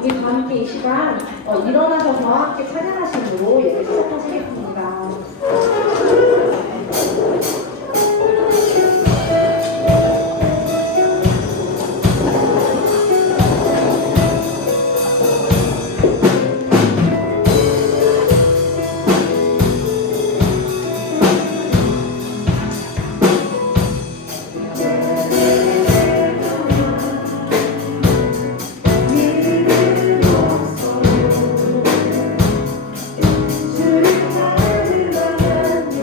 우리 다 함께 이 시간 일어나셔서 함께 찬양하심으로 예배 시작하시겠습니다. 주를 찾으러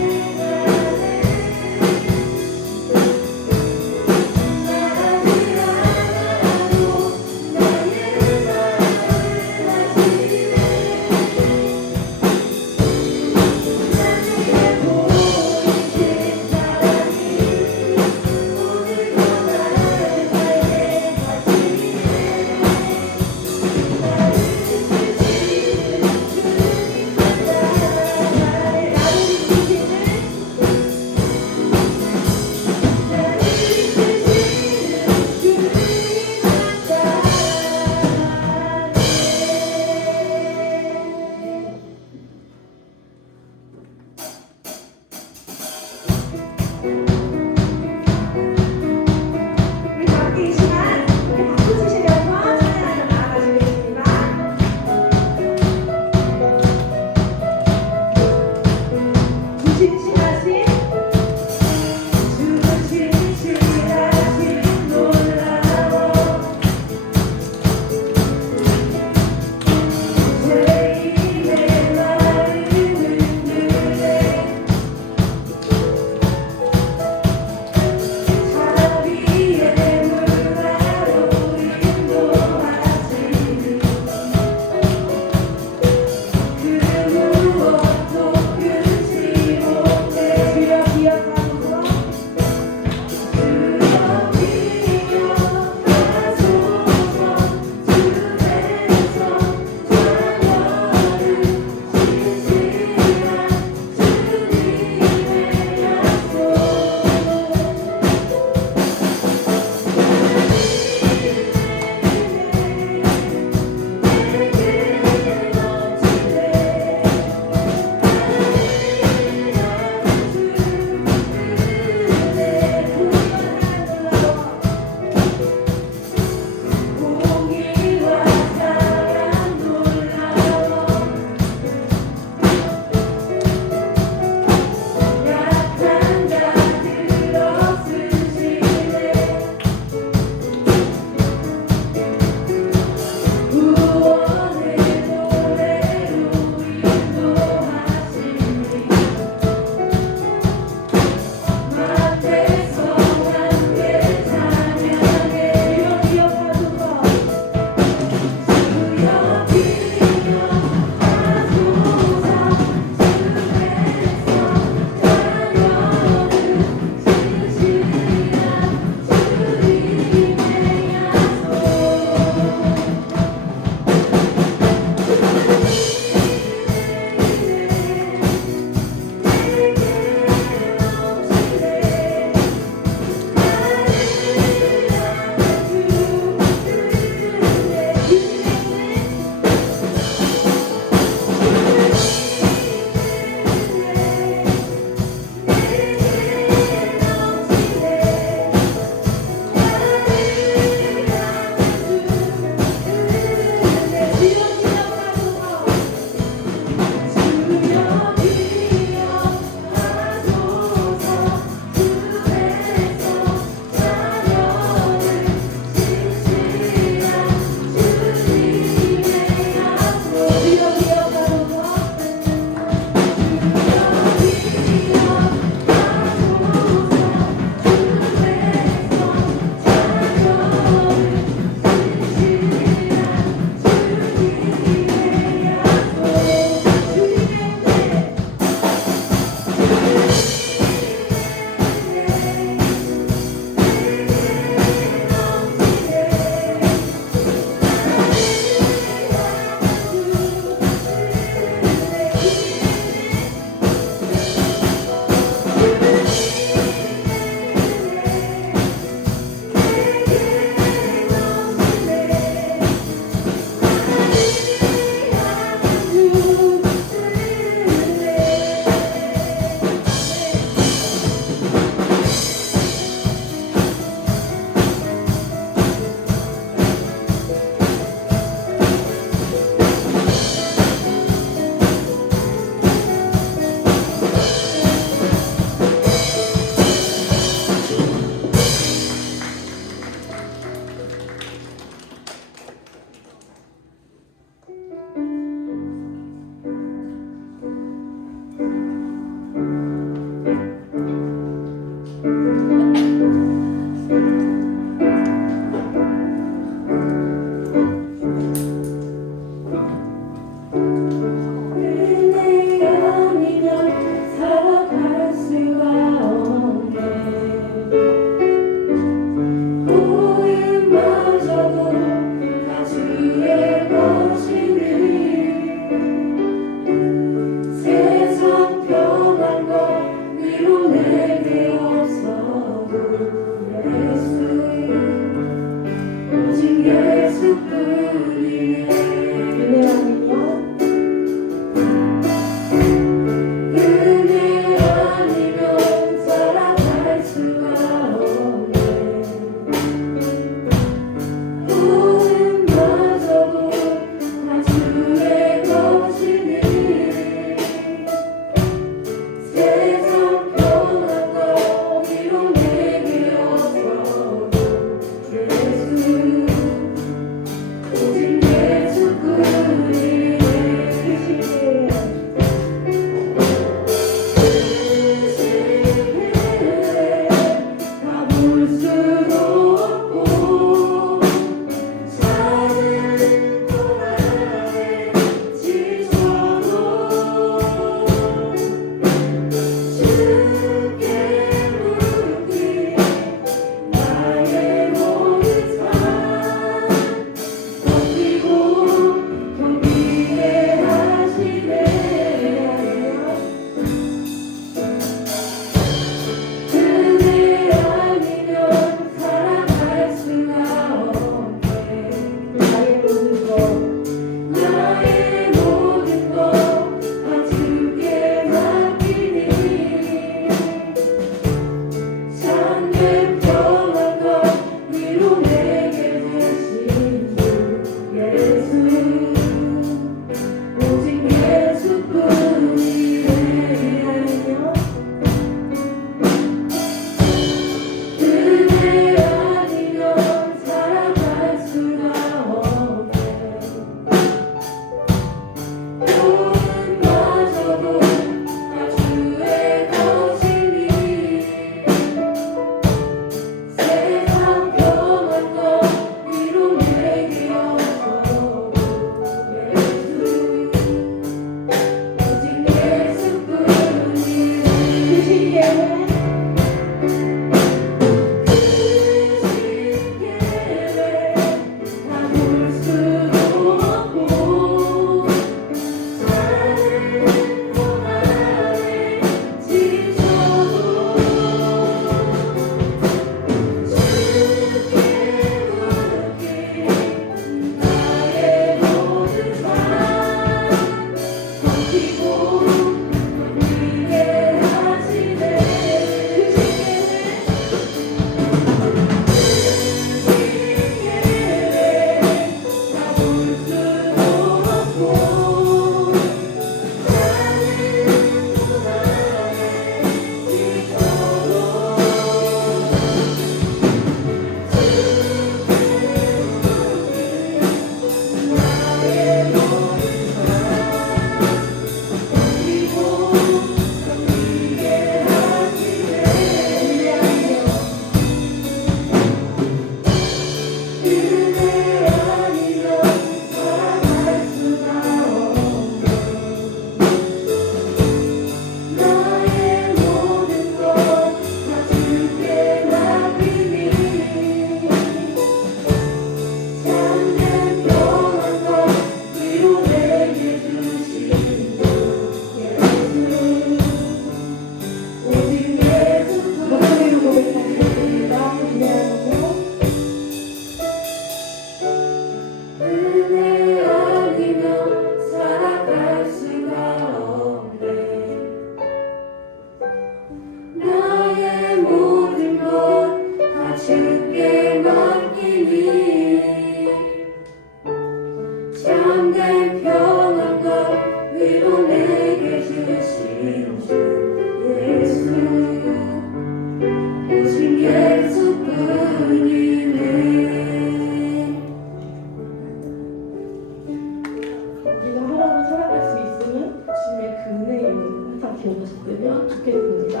되었으면 좋겠습니다.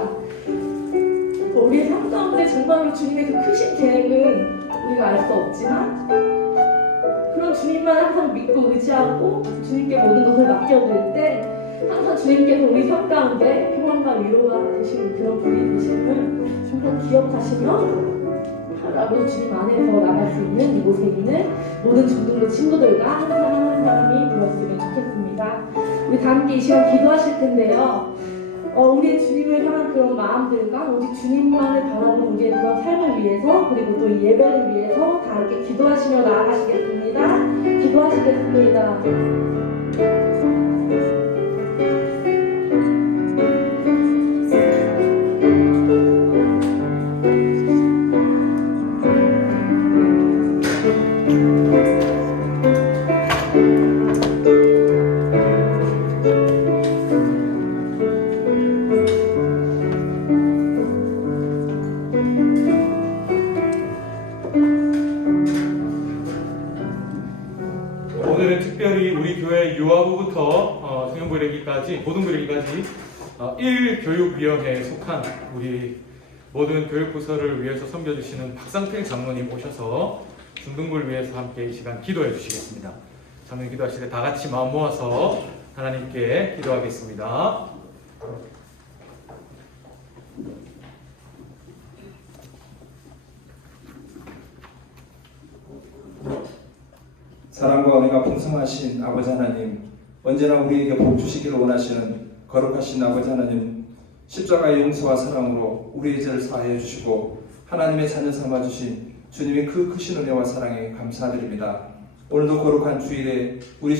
우리의 삶 가운데 정말로 주님의 그 크신 계획은 우리가 알 수 없지만 그런 주님만 항상 믿고 의지하고 주님께 모든 것을 맡겨드릴 때 항상 주님께서 우리 삶 가운데 평안과 위로가 되시는 그런 분이 되심을 항상 기억하시며 하루하루 주님 안에서 나갈 수 있는 이곳에 있는 모든 중등부 친구들과 항상 한 사람이 되었으면 좋겠습니다. 우리 다 함께 이 시간 기도하실 텐데요. 우리의 주님을 향한 그런 마음들과 오직 주님만을 바라는 우리의 그런 삶을 위해서 그리고 또 이 예배를 위해서 다 함께 기도하시며 나아가시겠습니다. 기도하시겠습니다. 오늘은 특별히 우리 교회 유아부부터 성형부 이르기까지 고등부 이르기까지 1교육위원회에 속한 우리 모든 교육부서를 위해서 섬겨주시는 박상필 장로님 오셔서 중등부를 위해서 함께 이 시간 기도해 주시겠습니다. 장로님 기도하실 때 다 같이 마음 모아서 하나님께 기도하겠습니다. 사랑과 은혜가 풍성하신 아버지 하나님, 언제나 우리에게 복 주시기를 원하시는 거룩하신 아버지 하나님, 십자가의 용서와 사랑으로 우리의 죄를 사하여 주시고 하나님의 자녀 삼아 주신 주님의 그 크신 은혜와 사랑에 감사드립니다. 오늘도 거룩한 주일에 우리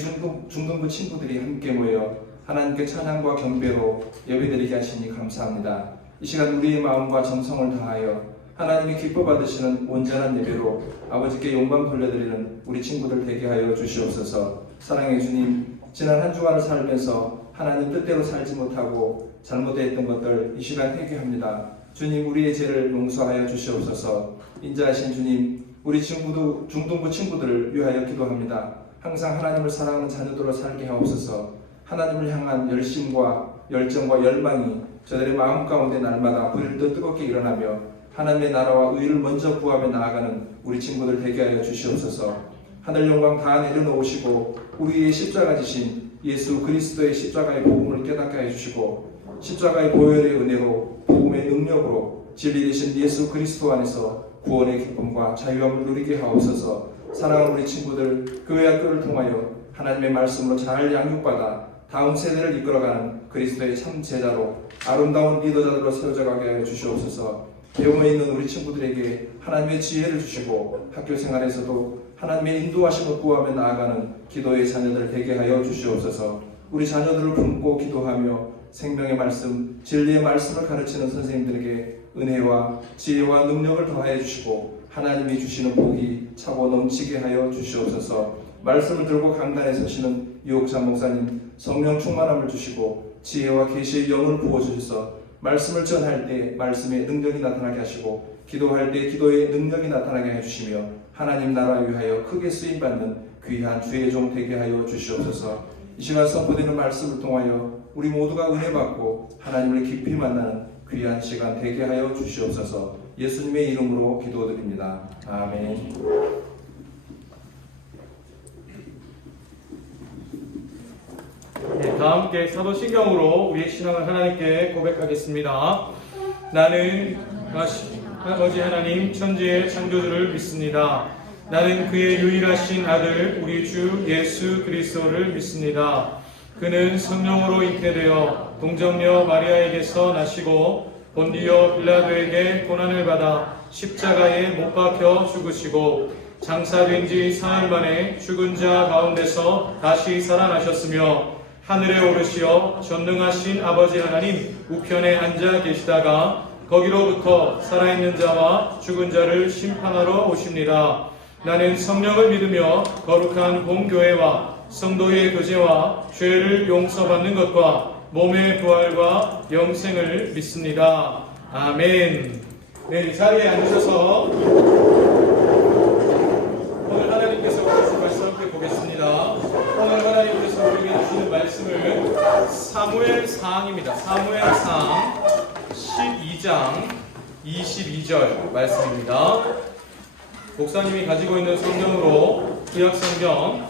중등부 친구들이 함께 모여 하나님께 찬양과 경배로 예배드리게 하시니 감사합니다. 이 시간 우리의 마음과 정성을 다하여 하나님이 기뻐 받으시는 온전한 예배로 아버지께 영광 돌려드리는 우리 친구들 되게 하여 주시옵소서. 사랑의 주님, 지난 한 주간을 살면서 하나님 뜻대로 살지 못하고 잘못했던 것들 이 시간 회개합니다. 주님, 우리의 죄를 용서하여 주시옵소서. 인자하신 주님, 우리 중등부 친구들을 위하여 기도합니다. 항상 하나님을 사랑하는 자녀들로 살게 하옵소서. 하나님을 향한 열심과 열정과 열망이 저들의 마음 가운데 날마다 불일도 뜨겁게 일어나며 하나님의 나라와 의를 먼저 구하며 나아가는 우리 친구들 되게 하여 주시옵소서. 하늘 영광 다 내려놓으시고 우리의 십자가 지신 예수 그리스도의 십자가의 복음을 깨닫게 해주시고 십자가의 보혈의 은혜로 복음의 능력으로 진리 되신 예수 그리스도 안에서 구원의 기쁨과 자유함을 누리게 하옵소서. 사랑하는 우리 친구들 교회 학교를 통하여 하나님의 말씀으로 잘 양육받아 다음 세대를 이끌어가는 그리스도의 참 제자로 아름다운 리더자들로 세워져가게 하여 주시옵소서. 병원에 있는 우리 친구들에게 하나님의 지혜를 주시고 학교 생활에서도 하나님의 인도하심을 구하며 나아가는 기도의 자녀들 되게 하여 주시옵소서. 우리 자녀들을 품고 기도하며 생명의 말씀, 진리의 말씀을 가르치는 선생님들에게 은혜와 지혜와 능력을 더하여 주시고 하나님이 주시는 복이 차고 넘치게 하여 주시옵소서. 말씀을 들고 강단에 서시는 유옥찬 목사님 성령 충만함을 주시고 지혜와 계시의 영을 부어주셔서 말씀을 전할 때 말씀의 능력이 나타나게 하시고 기도할 때 기도의 능력이 나타나게 해주시며 하나님 나라 위하여 크게 쓰임받는 귀한 주의 종 되게 하여 주시옵소서. 이 시간 선포되는 말씀을 통하여 우리 모두가 은혜 받고 하나님을 깊이 만나는 귀한 시간 되게 하여 주시옵소서. 예수님의 이름으로 기도드립니다. 아멘. 네, 다 함께 사도신경으로 우리의 신앙을 하나님께 고백하겠습니다. 나는 아버지 하나님 천지의 창조주를 믿습니다. 나는 그의 유일하신 아들 우리 주 예수 그리스도를 믿습니다. 그는 성령으로 잉태되어 동정녀 마리아에게서 나시고 본디오 빌라도에게 고난을 받아 십자가에 못 박혀 죽으시고 장사된 지 사흘 만에 죽은 자 가운데서 다시 살아나셨으며 하늘에 오르시어 전능하신 아버지 하나님 우편에 앉아 계시다가 거기로부터 살아있는 자와 죽은 자를 심판하러 오십니다. 나는 성령을 믿으며 거룩한 공교회와 성도의 교제와 죄를 용서받는 것과 몸의 부활과 영생을 믿습니다. 아멘. 네, 자리에 앉으셔서 오늘 하나님께서 주신 말씀 함께 보겠습니다. 오늘 하나님께서 우리에게 주시는 말씀을 사무엘상입니다. 사무엘상 12장 22절 말씀입니다. 목사님이 가지고 있는 성경으로 구약성경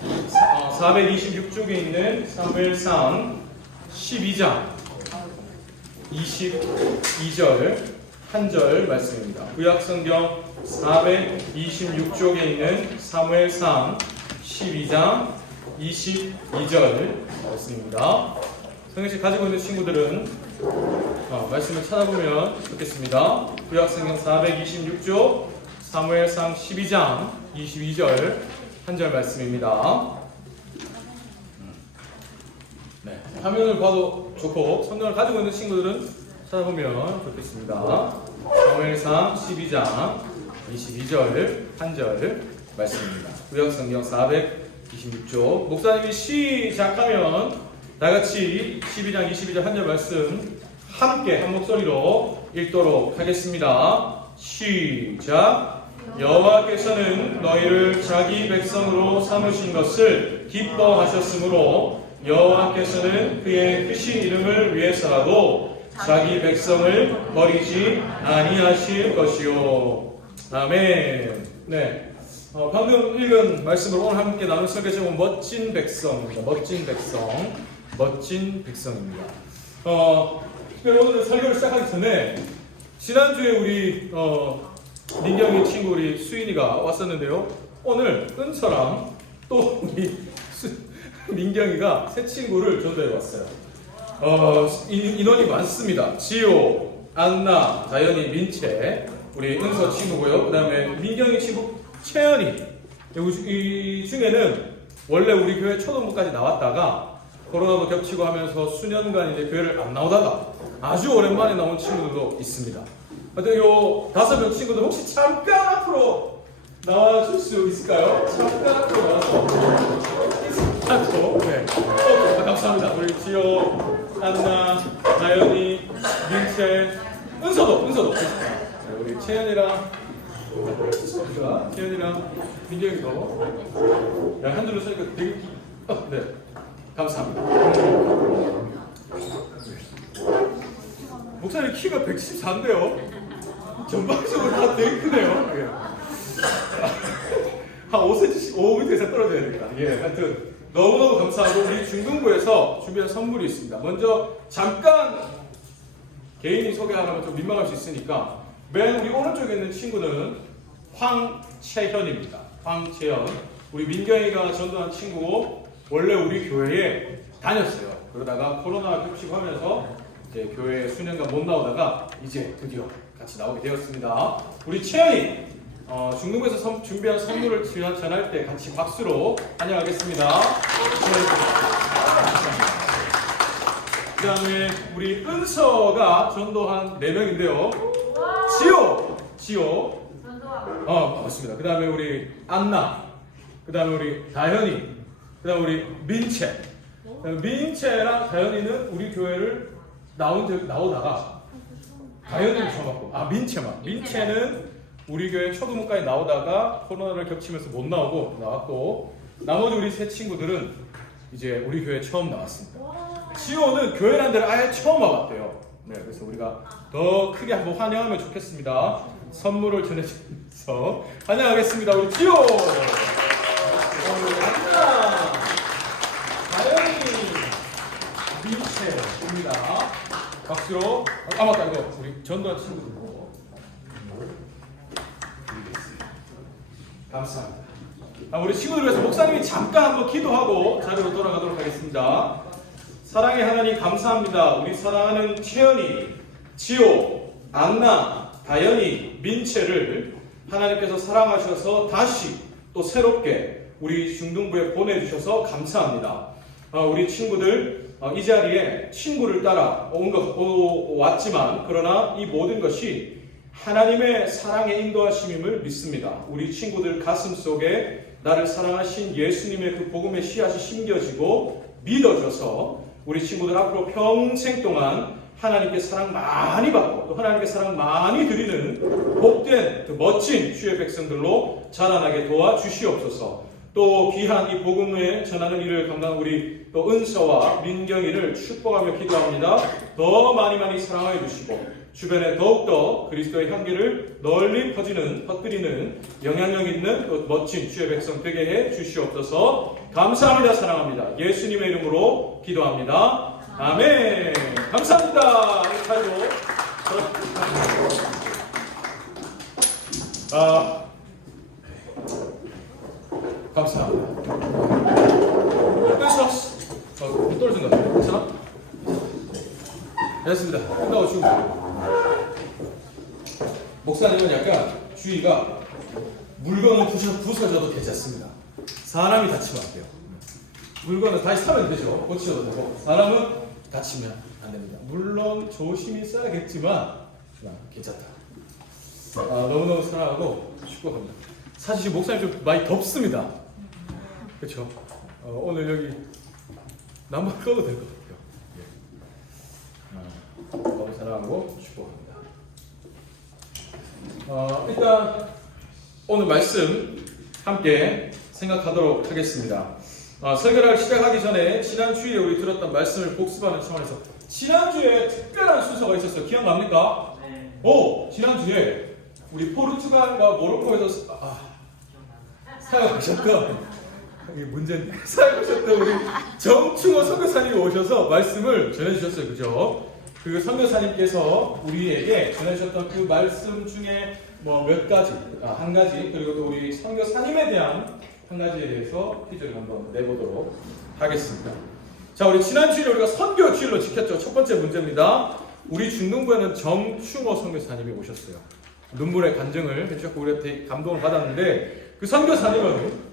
426쪽에 있는 사무엘상 12장 22절 한 절 말씀입니다. 구약성경 426쪽에 있는 사무엘상 12장 22절 말씀입니다. 성경책 가지고 있는 친구들은 말씀을 찾아보면 좋겠습니다. 구약성경 426쪽 사무엘상 12장 22절 한 절 말씀입니다. 네, 화면을 봐도 좋고 성경을 가지고 있는 친구들은 찾아보면 좋겠습니다. 사무엘상 12장 22절 한 절 말씀입니다. 구약성경 426쪽 목사님이 시작하면 다같이 12장 22절 한 절 말씀 함께 한 목소리로 읽도록 하겠습니다. 시작. 여호와께서는 너희를 자기 백성으로 삼으신 것을 기뻐하셨으므로 여호와께서는 그의 크신 이름을 위해서라도 자기 백성을 버리지 아니하실 것이요. 아멘. 네. 방금 읽은 말씀으로 오늘 함께 나눌 설교 제목은 멋진 백성입니다. 멋진 백성. 멋진 백성입니다. 특별히 오늘 설교를 시작하기 전에 지난주에 우리 민경이 친구 우리 수인이가 왔었는데요. 오늘 은서랑 또 우리 민경이가 새 친구를 전도해 왔어요. 인원이 많습니다. 지호, 안나, 다현이, 민채, 우리 은서 친구고요. 그 다음에 민경이 친구 채연이. 이 중에는 원래 우리 교회 초등부까지 나왔다가 코로나도 겹치고 하면서 수년간 이제 교회를 안 나오다가 아주 오랜만에 나온 친구들도 있습니다. 근데 요 5명 친구들 혹시 잠깐 앞으로 나와줄 수 있을까요? 잠깐 앞으로 나와서 네. 감사합니다. 우리 지호, 안나, 다현이, 민채, 은서도. 네, 우리 채연이랑 민경이도 한 줄로 서니까 되게 네. 감사합니다. 목사님 키가 114인데요. 전방적으로 다 되게 크네요. 한 5cm, 5m 이상 떨어져야 됩니다. 하여튼 너무너무 감사하고 우리 중등부에서 준비한 선물이 있습니다. 먼저 잠깐 개인이 소개하려면 좀 민망할 수 있으니까 맨 우리 오른쪽에 있는 친구는 황채현입니다. 황채현. 우리 민경이가 전도한 친구고 원래 우리 교회에 다녔어요. 그러다가 코로나가 겹치고 하면서 이제 교회에 수년간 못 나오다가 이제 드디어 같이 나오게 되었습니다. 우리 채연이 중등부에서 준비한 선물을 전할 때 같이 박수로 환영하겠습니다. 그 다음에 우리 은서가 전도한 4명인데요. 지호. 반갑습니다. 그 다음에 우리 안나. 그 다음에 우리 다현이. 그 다음에 우리 민채. 민채랑 다현이는 우리 교회를 나오다가 다현이는 처음 왔고 민채는 우리 교회 초등부까지 나오다가 코로나를 겹치면서 못 나왔고 나머지 우리 세 친구들은 이제 우리 교회 처음 나왔습니다. 지호는 교회라는 데를 아예 처음 와봤대요. 네, 그래서 우리가 더 크게 한번 환영하면 좋겠습니다. 선물을 전해주면서 환영하겠습니다. 우리 지호, 안나, 다현이, 민채입니다. 박수로. 맞다, 이거 우리 전도한 친구들. 감사합니다. 우리 친구들 위해서 목사님이 잠깐 한번 기도하고 자리로 돌아가도록 하겠습니다. 사랑의 하나님 감사합니다. 우리 사랑하는 채연이, 지호, 안나, 다현이, 민채를 하나님께서 사랑하셔서 다시 또 새롭게 우리 중등부에 보내주셔서 감사합니다. 우리 친구들 이 자리에 친구를 따라 왔지만 그러나 이 모든 것이 하나님의 사랑의 인도하심임을 믿습니다. 우리 친구들 가슴 속에 나를 사랑하신 예수님의 그 복음의 씨앗이 심겨지고 믿어져서 우리 친구들 앞으로 평생 동안 하나님께 사랑 많이 받고 또 하나님께 사랑 많이 드리는 복된 그 멋진 주의 백성들로 자라나게 도와주시옵소서. 또 귀한 이 복음을 전하는 일을 감당한 우리 또 은서와 민경이를 축복하며 기도합니다. 더 많이 사랑하여 주시고 주변에 더욱더 그리스도의 향기를 널리 퍼뜨리는 영향력 있는 또 멋진 주의 백성 되게 해 주시옵소서. 감사합니다. 사랑합니다. 예수님의 이름으로 기도합니다. 아멘. 감사합니다. 감사합니다. 떨어진 것 같아요. 괜찮아? 됐습니다. 끝나고 지금 목사님은 약간 주의가 물건은 부서져도 괜찮습니다. 사람이 다치면 안 돼요. 물건은 다시 사면 되죠. 고치셔도 되고 사람은 다치면 안 됩니다. 물론 조심히 써야겠지만 괜찮다. 너무너무 사랑하고 축복합니다. 사실 지금 목사님 좀 많이 덥습니다. 그렇죠? 오늘 여기 나무 꺼도 될 것 같아요. 너무 사랑하고 축복합니다. 일단 오늘 말씀 함께 생각하도록 하겠습니다. 설교를 시작하기 전에 지난주에 우리 들었던 말씀을 복습하는 차원에서 지난주에 특별한 순서가 있었어요. 기억납니까? 네. 지난주에 우리 포르투갈과 모로코에서 사역하셨던 이게 문제인데 사역하셨던 우리 정충호 선교사님이 오셔서 말씀을 전해주셨어요. 그죠? 그 선교사님께서 우리에게 전해주셨던 그 말씀 중에 뭐 몇 가지, 한 가지, 그리고 또 우리 선교사님에 대한 한 가지에 대해서 퀴즈를 한번 내보도록 하겠습니다. 자, 우리 지난주에 우리가 선교 주일로 지켰죠. 첫 번째 문제입니다. 우리 중등부에는 정충호 선교사님이 오셨어요. 눈물의 간증을 해주셨고 우리한테 감동을 받았는데 그 선교사님은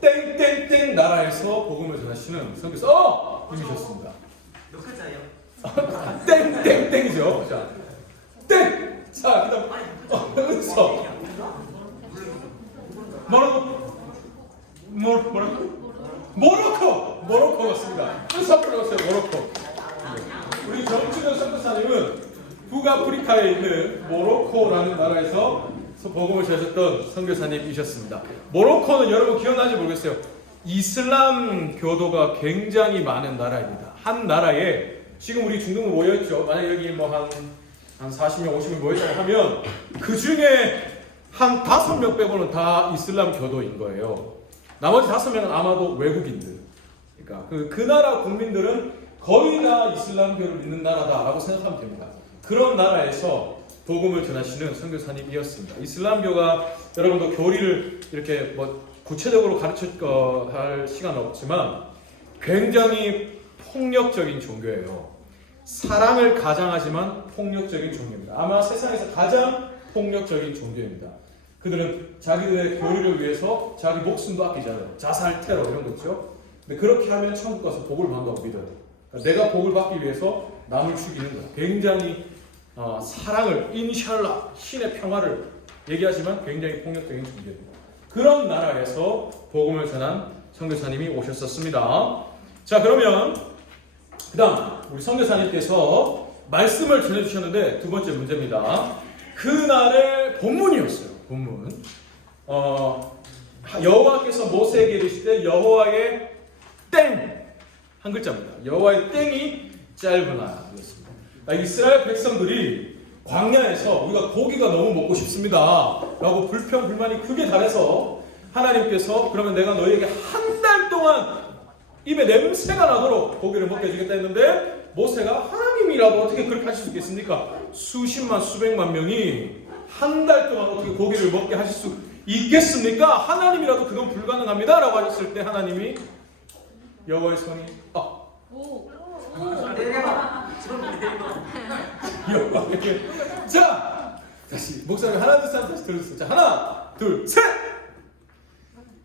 땡땡땡 나라에서 복음을 전하시는 선교사님이셨습니다. 몇 글자예요? 땡땡땡이죠. 자, 땡! 자, 그 다음 은서 모로코 맞습니다. 은서 불러주세요. 모로코. 우리 정충호 선교사님은 북아프리카에 있는 모로코라는 나라에서 복음을 전하셨던 선교사님이셨습니다. 모로코는 여러분 기억나는지 모르겠어요. 이슬람 교도가 굉장히 많은 나라입니다. 한 나라에 지금 우리 중동으로 모여있죠. 만약 여기 뭐 한 40명, 50명 모여있다고 하면 그 중에 한 5명 빼고는 다 이슬람 교도인 거예요. 나머지 5명은 아마도 외국인들. 그러니까 그 나라 국민들은 거의 다 이슬람교를 믿는 나라다라고 생각하면 됩니다. 그런 나라에서 복음을 전하시는 선교사님이었습니다. 이슬람교가 여러분도 교리를 이렇게 뭐 구체적으로 가르칠 시간은 없지만 굉장히 폭력적인 종교예요. 사랑을 가장하지만 폭력적인 종교입니다. 아마 세상에서 가장 폭력적인 종교입니다. 그들은 자기들의 교리를 위해서 자기 목숨도 아끼잖아요. 자살, 테러 이런 거 있죠. 근데 그렇게 하면 천국 가서 복을 받는다고 믿어요. 그러니까 내가 복을 받기 위해서 남을 죽이는 거예요. 굉장히 사랑을, 인샬라, 신의 평화를 얘기하지만 굉장히 폭력적인 종교입니다. 그런 나라에서 복음을 전한 선교사님이 오셨었습니다. 자, 그러면 그 다음 우리 선교사님께서 말씀을 전해주셨는데 두 번째 문제입니다. 그날의 본문이었어요. 본문. 여호와께서 모세에게 이르시되 여호와의 땡! 한 글자입니다. 여호와의 땡이 짧으나 였습니다. 이스라엘 백성들이 광야에서 우리가 고기가 너무 먹고 싶습니다 라고 불평불만이 크게 달해서 하나님께서 그러면 내가 너희에게 한 달 동안 입에 냄새가 나도록 고기를 먹게 해주겠다 했는데 모세가 하나님이라도 어떻게 그렇게 하실 수 있겠습니까? 수십만 수백만 명이 한 달 동안 어떻게 고기를 먹게 하실 수 있겠습니까? 하나님이라도 그건 불가능합니다 라고 하셨을 때 하나님이 여호와의 손이 여호와에게 자 다시 목사님 하나 둘 셋 다시 들어주세요. 자 하나 둘 셋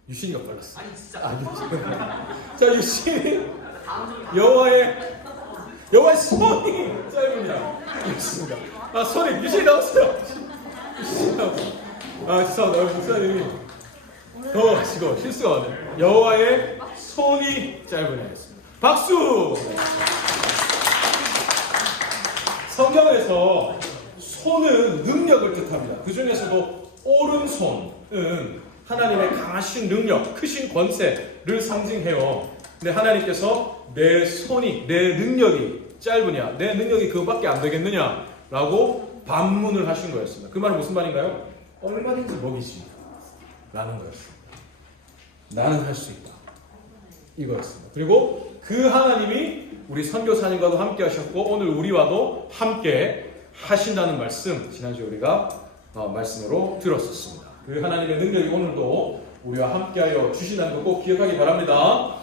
유신이가 빨랐어. 아니 진짜. 자 유신이 여호와의 손이 짧으냐 있습니다. 손이 유신이 나왔어요. 유신이 나왔어요. 죄송합니다. 목사님이 더 하시고 실수가 왔네요. 여호와의 손이 짧으냐 했습니다. 박수. 성경에서 손은 능력을 뜻합니다. 그 중에서도 오른손은 하나님의 강하신 능력, 크신 권세를 상징해요. 근데 하나님께서 내 손이, 내 능력이 짧으냐, 내 능력이 그것밖에 안 되겠느냐 라고 반문을 하신 거였습니다. 그 말은 무슨 말인가요? 얼마든지 먹이지 라는 거였습니다. 나는 할 수 있다 이거였습니다. 그리고 그 하나님이 우리 선교사님과도 함께 하셨고 오늘 우리와도 함께 하신다는 말씀, 지난주에 우리가 말씀으로 들었었습니다. 그 하나님의 능력이 오늘도 우리와 함께하여 주신다는 거 꼭 기억하기 바랍니다.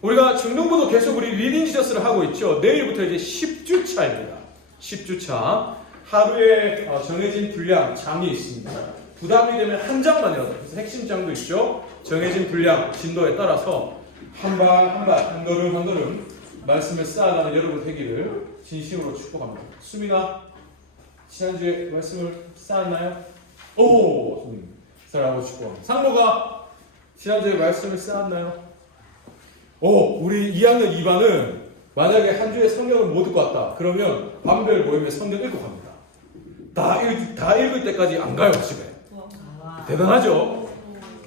우리가 중등부도 계속 우리 리딩 지저스를 하고 있죠. 내일부터 이제 10주차입니다. 10주차. 하루에 정해진 분량 장이 있습니다. 부담이 되면 한 장만이라도, 그래서 핵심 장도 있죠. 정해진 분량, 진도에 따라서 한 발 한 발, 한 걸음 한 걸음 말씀을 쌓아가는 여러분 되기를 진심으로 축복합니다. 수민아, 지난주에 말씀을 쌓았나요? 오! 수민, 사랑하고 축복합니다. 상모가 지난주에 말씀을 쌓았나요? 우리 2학년 2반은 만약에 한 주에 성경을 못 읽고 왔다. 그러면 밤별 모임에 성경 읽고 갑니다. 다 읽을 때까지 안 가요, 집에. 대단하죠?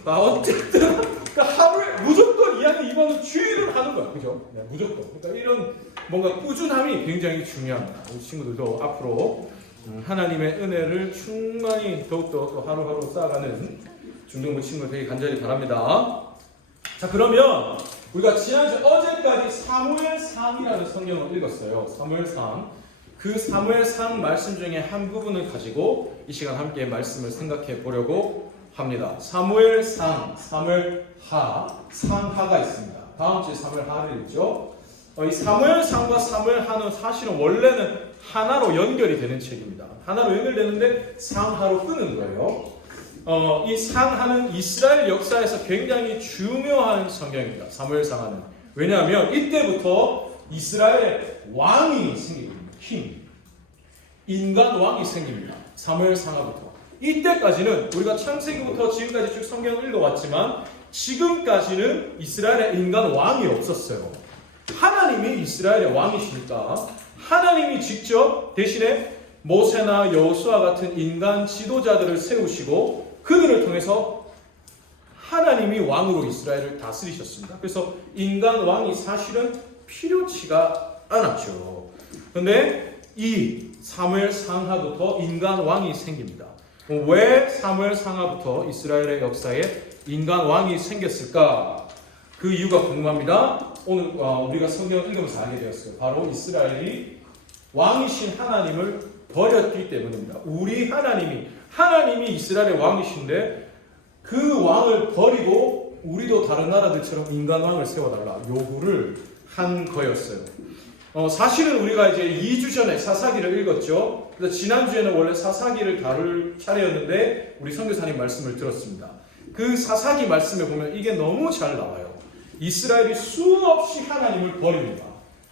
어쨌든, 그러니까 하루에 무조건 2학년 2반은 주의를 하는 거야. 그죠? 네, 무조건. 그러니까 이런 뭔가 꾸준함이 굉장히 중요합니다. 우리 친구들도 앞으로 하나님의 은혜를 충만히 더욱더 또 하루하루 쌓아가는 중등부 친구들 되게 간절히 바랍니다. 자, 그러면 우리가 지난주 어제까지 사무엘상이라는 성경을 읽었어요. 사무엘상. 그 사무엘상 말씀 중에 한 부분을 가지고 이 시간 함께 말씀을 생각해 보려고 합니다. 사무엘상, 사무엘하, 상하가 있습니다. 다음 주에 사무엘하를 읽죠. 이 사무엘상과 사무엘하는 사실은 원래는 하나로 연결이 되는 책입니다. 하나로 연결되는데 상하로 끄는 거예요. 이 상하는 이스라엘 역사에서 굉장히 중요한 성경입니다. 사무엘상하는. 왜냐하면 이때부터 이스라엘의 왕이 생깁니다. 인간 왕이 생깁니다. 사무엘상하부터. 이때까지는 우리가 창세기부터 지금까지 쭉 성경을 읽어왔지만 지금까지는 이스라엘에 인간 왕이 없었어요. 하나님이 이스라엘의 왕이시니까 하나님이 직접 대신에 모세나 여호수아 같은 인간 지도자들을 세우시고 그들을 통해서 하나님이 왕으로 이스라엘을 다스리셨습니다. 그래서 인간 왕이 사실은 필요치가 않았죠. 그런데 이 사무엘상하부터 인간 왕이 생깁니다. 왜 사무엘상하부터 이스라엘의 역사에 인간 왕이 생겼을까? 그 이유가 궁금합니다. 오늘 우리가 성경을 읽으면서 알게 되었어요. 바로 이스라엘이 왕이신 하나님을 버렸기 때문입니다. 우리 하나님이 이스라엘의 왕이신데 그 왕을 버리고 우리도 다른 나라들처럼 인간 왕을 세워달라 요구를 한 거였어요. 사실은 우리가 이제 2주 전에 사사기를 읽었죠. 그래서 지난주에는 원래 사사기를 다룰 차례였는데 우리 선교사님 말씀을 들었습니다. 그 사사기 말씀에 보면 이게 너무 잘 나와요. 이스라엘이 수없이 하나님을 버립니다.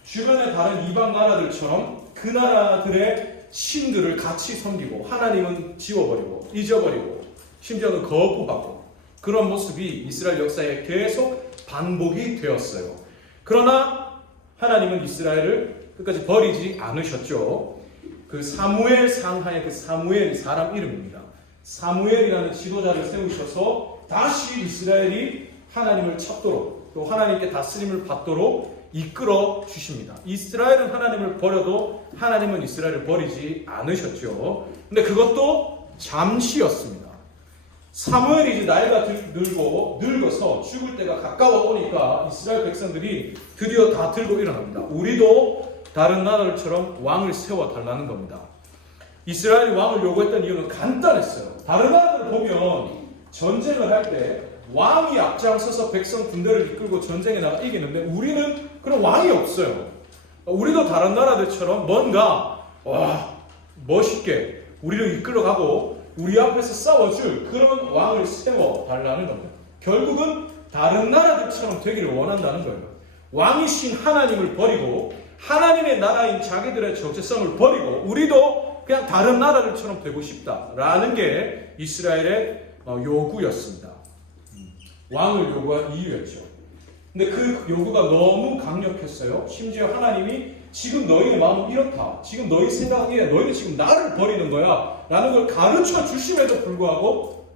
주변의 다른 이방 나라들처럼 그 나라들의 신들을 같이 섬기고 하나님은 지워버리고 잊어버리고 심지어는 거부하고 그런 모습이 이스라엘 역사에 계속 반복이 되었어요. 그러나 하나님은 이스라엘을 끝까지 버리지 않으셨죠. 그 사무엘 상하의 그 사무엘이 사람 이름입니다. 사무엘이라는 지도자를 세우셔서 다시 이스라엘이 하나님을 찾도록 또 하나님께 다스림을 받도록 이끌어 주십니다. 이스라엘은 하나님을 버려도 하나님은 이스라엘을 버리지 않으셨죠. 근데 그것도 잠시였습니다. 사무엘이 이제 나이가 늙어서 죽을 때가 가까워 오니까 이스라엘 백성들이 드디어 다 들고 일어납니다. 우리도 다른 나라들처럼 왕을 세워달라는 겁니다. 이스라엘이 왕을 요구했던 이유는 간단했어요. 다른 나라들 보면 전쟁을 할 때 왕이 앞장서서 백성 군대를 이끌고 전쟁에 나가 이기는데 우리는 그런 왕이 없어요. 우리도 다른 나라들처럼 뭔가 멋있게 우리를 이끌어가고 우리 앞에서 싸워줄 그런 왕을 세워달라는 겁니다. 결국은 다른 나라들처럼 되기를 원한다는 거예요. 왕이신 하나님을 버리고 하나님의 나라인 자기들의 정체성을 버리고 우리도 그냥 다른 나라들처럼 되고 싶다라는 게 이스라엘의 요구였습니다. 왕을 요구한 이유였죠. 근데 그 요구가 너무 강력했어요. 심지어 하나님이 지금 너희의 마음은 이렇다. 지금 너희 생각에 너희는 지금 나를 버리는 거야. 라는 걸 가르쳐 주심에도 불구하고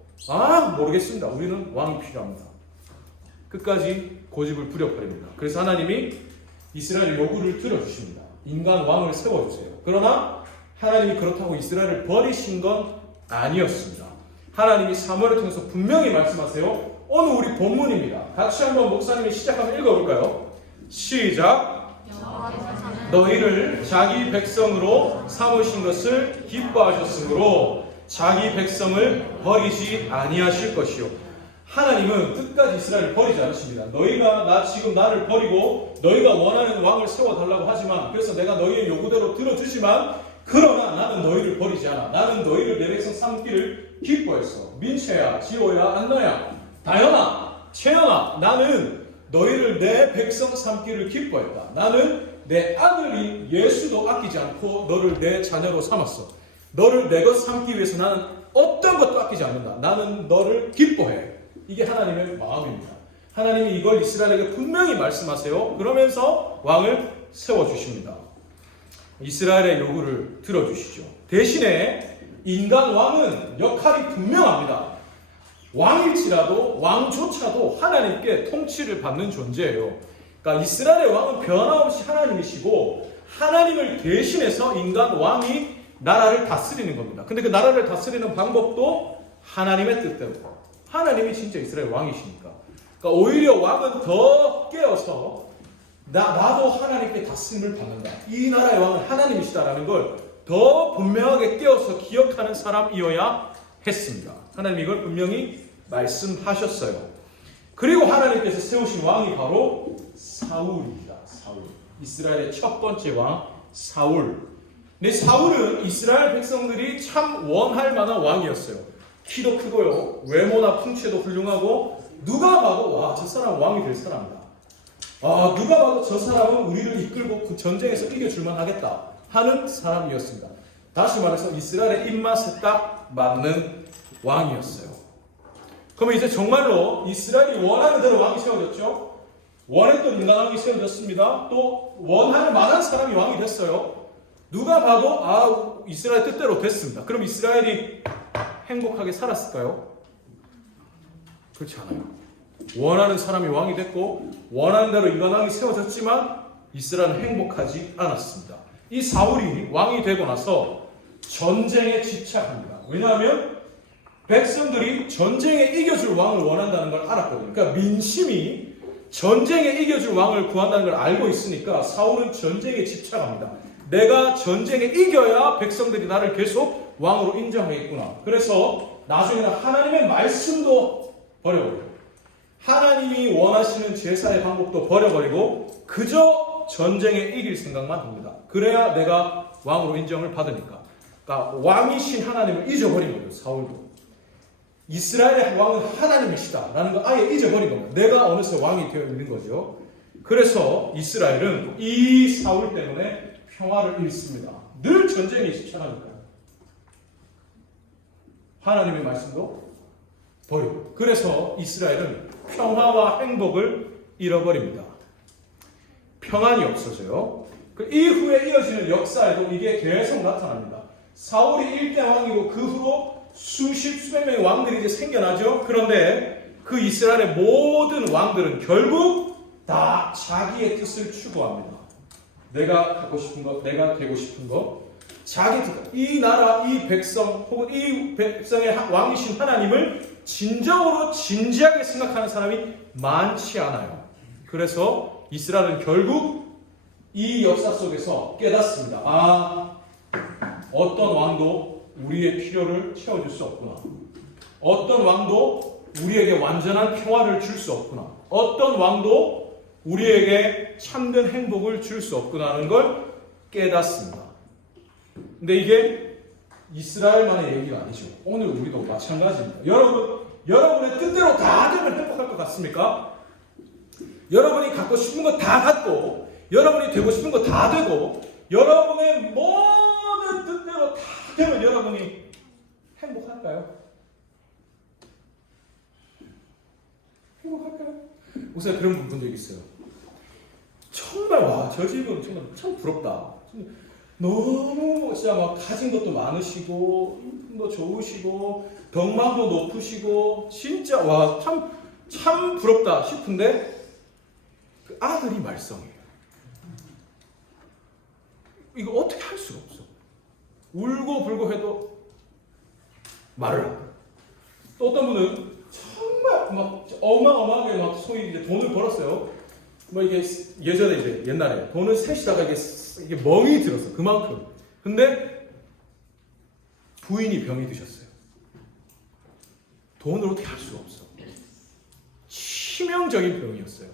모르겠습니다. 우리는 왕이 필요합니다. 끝까지 고집을 부려버립니다. 그래서 하나님이 이스라엘 요구를 들어주십니다. 인간 왕을 세워주세요. 그러나 하나님이 그렇다고 이스라엘을 버리신 건 아니었습니다. 하나님이 사무엘을 통해서 분명히 말씀하세요. 오늘 우리 본문입니다. 같이 한번 목사님이 시작하면 읽어볼까요? 시작. 너희를 자기 백성으로 삼으신 것을 기뻐하셨으므로 자기 백성을 버리지 아니하실 것이요. 하나님은 끝까지 이스라엘을 버리지 않으십니다. 너희가 지금 나를 버리고 너희가 원하는 왕을 세워달라고 하지만, 그래서 내가 너희의 요구대로 들어주지만, 그러나 나는 너희를 버리지 않아. 나는 너희를 내 백성 삼기를 기뻐했어. 민채야, 지호야, 안나야, 다현아, 채연아, 나는 너희를 내 백성 삼기를 기뻐했다. 나는 내 아들이 예수도 아끼지 않고 너를 내 자녀로 삼았어. 너를 내 것 삼기 위해서 나는 어떤 것도 아끼지 않는다. 나는 너를 기뻐해. 이게 하나님의 마음입니다. 하나님이 이걸 이스라엘에게 분명히 말씀하세요. 그러면서 왕을 세워주십니다. 이스라엘의 요구를 들어주시죠. 대신에 인간 왕은 역할이 분명합니다. 왕일지라도 왕조차도 하나님께 통치를 받는 존재예요. 그러니까 이스라엘의 왕은 변함없이 하나님이시고, 하나님을 대신해서 인간 왕이 나라를 다스리는 겁니다. 근데 그 나라를 다스리는 방법도 하나님의 뜻대로. 하나님이 진짜 이스라엘 왕이시니까. 그러니까 오히려 왕은 더 깨어서 나도 하나님께 다스림을 받는다. 이 나라의 왕은 하나님이시다라는 걸 더 분명하게 깨어서 기억하는 사람이어야 했습니다. 하나님이 이걸 분명히 말씀하셨어요. 그리고 하나님께서 세우신 왕이 바로 사울입니다. 사울. 이스라엘의 첫 번째 왕 사울. 근데 사울은 이스라엘 백성들이 참 원할 만한 왕이었어요. 키도 크고요, 외모나 풍채도 훌륭하고, 누가 봐도 저 사람 왕이 될 사람이다. 누가 봐도 저 사람은 우리를 이끌고 그 전쟁에서 이겨줄만 하겠다 하는 사람이었습니다. 다시 말해서 이스라엘의 입맛에 딱 맞는 왕이었어요. 그러면 이제 정말로 이스라엘이 원하는 대로 왕이 세워졌죠. 원했던 인간 왕이 세워졌습니다. 또 원할 만한 사람이 왕이 됐어요. 누가 봐도 이스라엘 뜻대로 됐습니다. 그럼 이스라엘이 행복하게 살았을까요? 그렇지 않아요. 원하는 사람이 왕이 됐고 원하는 대로 인간 왕이 세워졌지만 이스라엘은 행복하지 않았습니다. 이 사울이 왕이 되고 나서 전쟁에 집착합니다. 왜냐하면 백성들이 전쟁에 이겨줄 왕을 원한다는 걸 알았거든요. 그러니까 민심이 전쟁에 이겨줄 왕을 구한다는 걸 알고 있으니까 사울은 전쟁에 집착합니다. 내가 전쟁에 이겨야 백성들이 나를 계속 왕으로 인정하겠구나. 그래서 나중에는 하나님의 말씀도 버려버려요. 하나님이 원하시는 제사의 방법도 버려버리고 그저 전쟁에 이길 생각만 합니다. 그래야 내가 왕으로 인정을 받으니까. 그러니까 왕이신 하나님을 잊어버린 거예요. 사울도. 이스라엘의 왕은 하나님이시다라는 걸 아예 잊어버린 겁니다. 내가 어느새 왕이 되어 있는 거죠. 그래서 이스라엘은 이 사울 때문에 평화를 잃습니다. 늘 전쟁에 집착하니까요. 하나님의 말씀도 버리고. 그래서 이스라엘은 평화와 행복을 잃어버립니다. 평안이 없어져요. 그 이후에 이어지는 역사에도 이게 계속 나타납니다. 사울이 1대 왕이고 그 후로 수백 명의 왕들이 이제 생겨나죠. 그런데 그 이스라엘의 모든 왕들은 결국 다 자기의 뜻을 추구합니다. 내가 갖고 싶은 것, 내가 되고 싶은 것, 자기 뜻. 이 나라, 이 백성, 혹은 이 백성의 왕이신 하나님을 진정으로 진지하게 생각하는 사람이 많지 않아요. 그래서 이스라엘은 결국 이 역사 속에서 깨닫습니다. 어떤 왕도 우리의 필요를 채워줄 수 없구나. 어떤 왕도 우리에게 완전한 평화를 줄 수 없구나. 어떤 왕도 우리에게 참된 행복을 줄 수 없구나라는 걸 깨닫습니다. 근데 이게 이스라엘만의 얘기가 아니죠. 오늘 우리도 마찬가지입니다. 여러분의 뜻대로 다 되면 행복할 것 같습니까? 여러분이 갖고 싶은 거 다 갖고, 여러분이 되고 싶은 거 다 되고, 여러분의 모든 뜻대로 다 되면 여러분이 행복할까요? 행복할까요? 우선 그런 분들이 있어요. 정말 저 집은 정말 참 부럽다. 너무 진짜 막 가진 것도 많으시고 인품도 좋으시고 덕망도 높으시고 진짜 와 참 부럽다 싶은데 그 아들이 말썽이에요. 이거 어떻게 할 수가 없어. 울고 불고 해도 말을 안 해요. 또 어떤 분은 정말 막 어마어마하게 막 소위 이제 돈을 벌었어요. 뭐 이게 예전에 이제 옛날에 돈을 세시다가 이게 멍이 들었어. 그만큼. 근데 부인이 병이 드셨어요. 돈을 어떻게 할 수가 없어. 치명적인 병이었어요.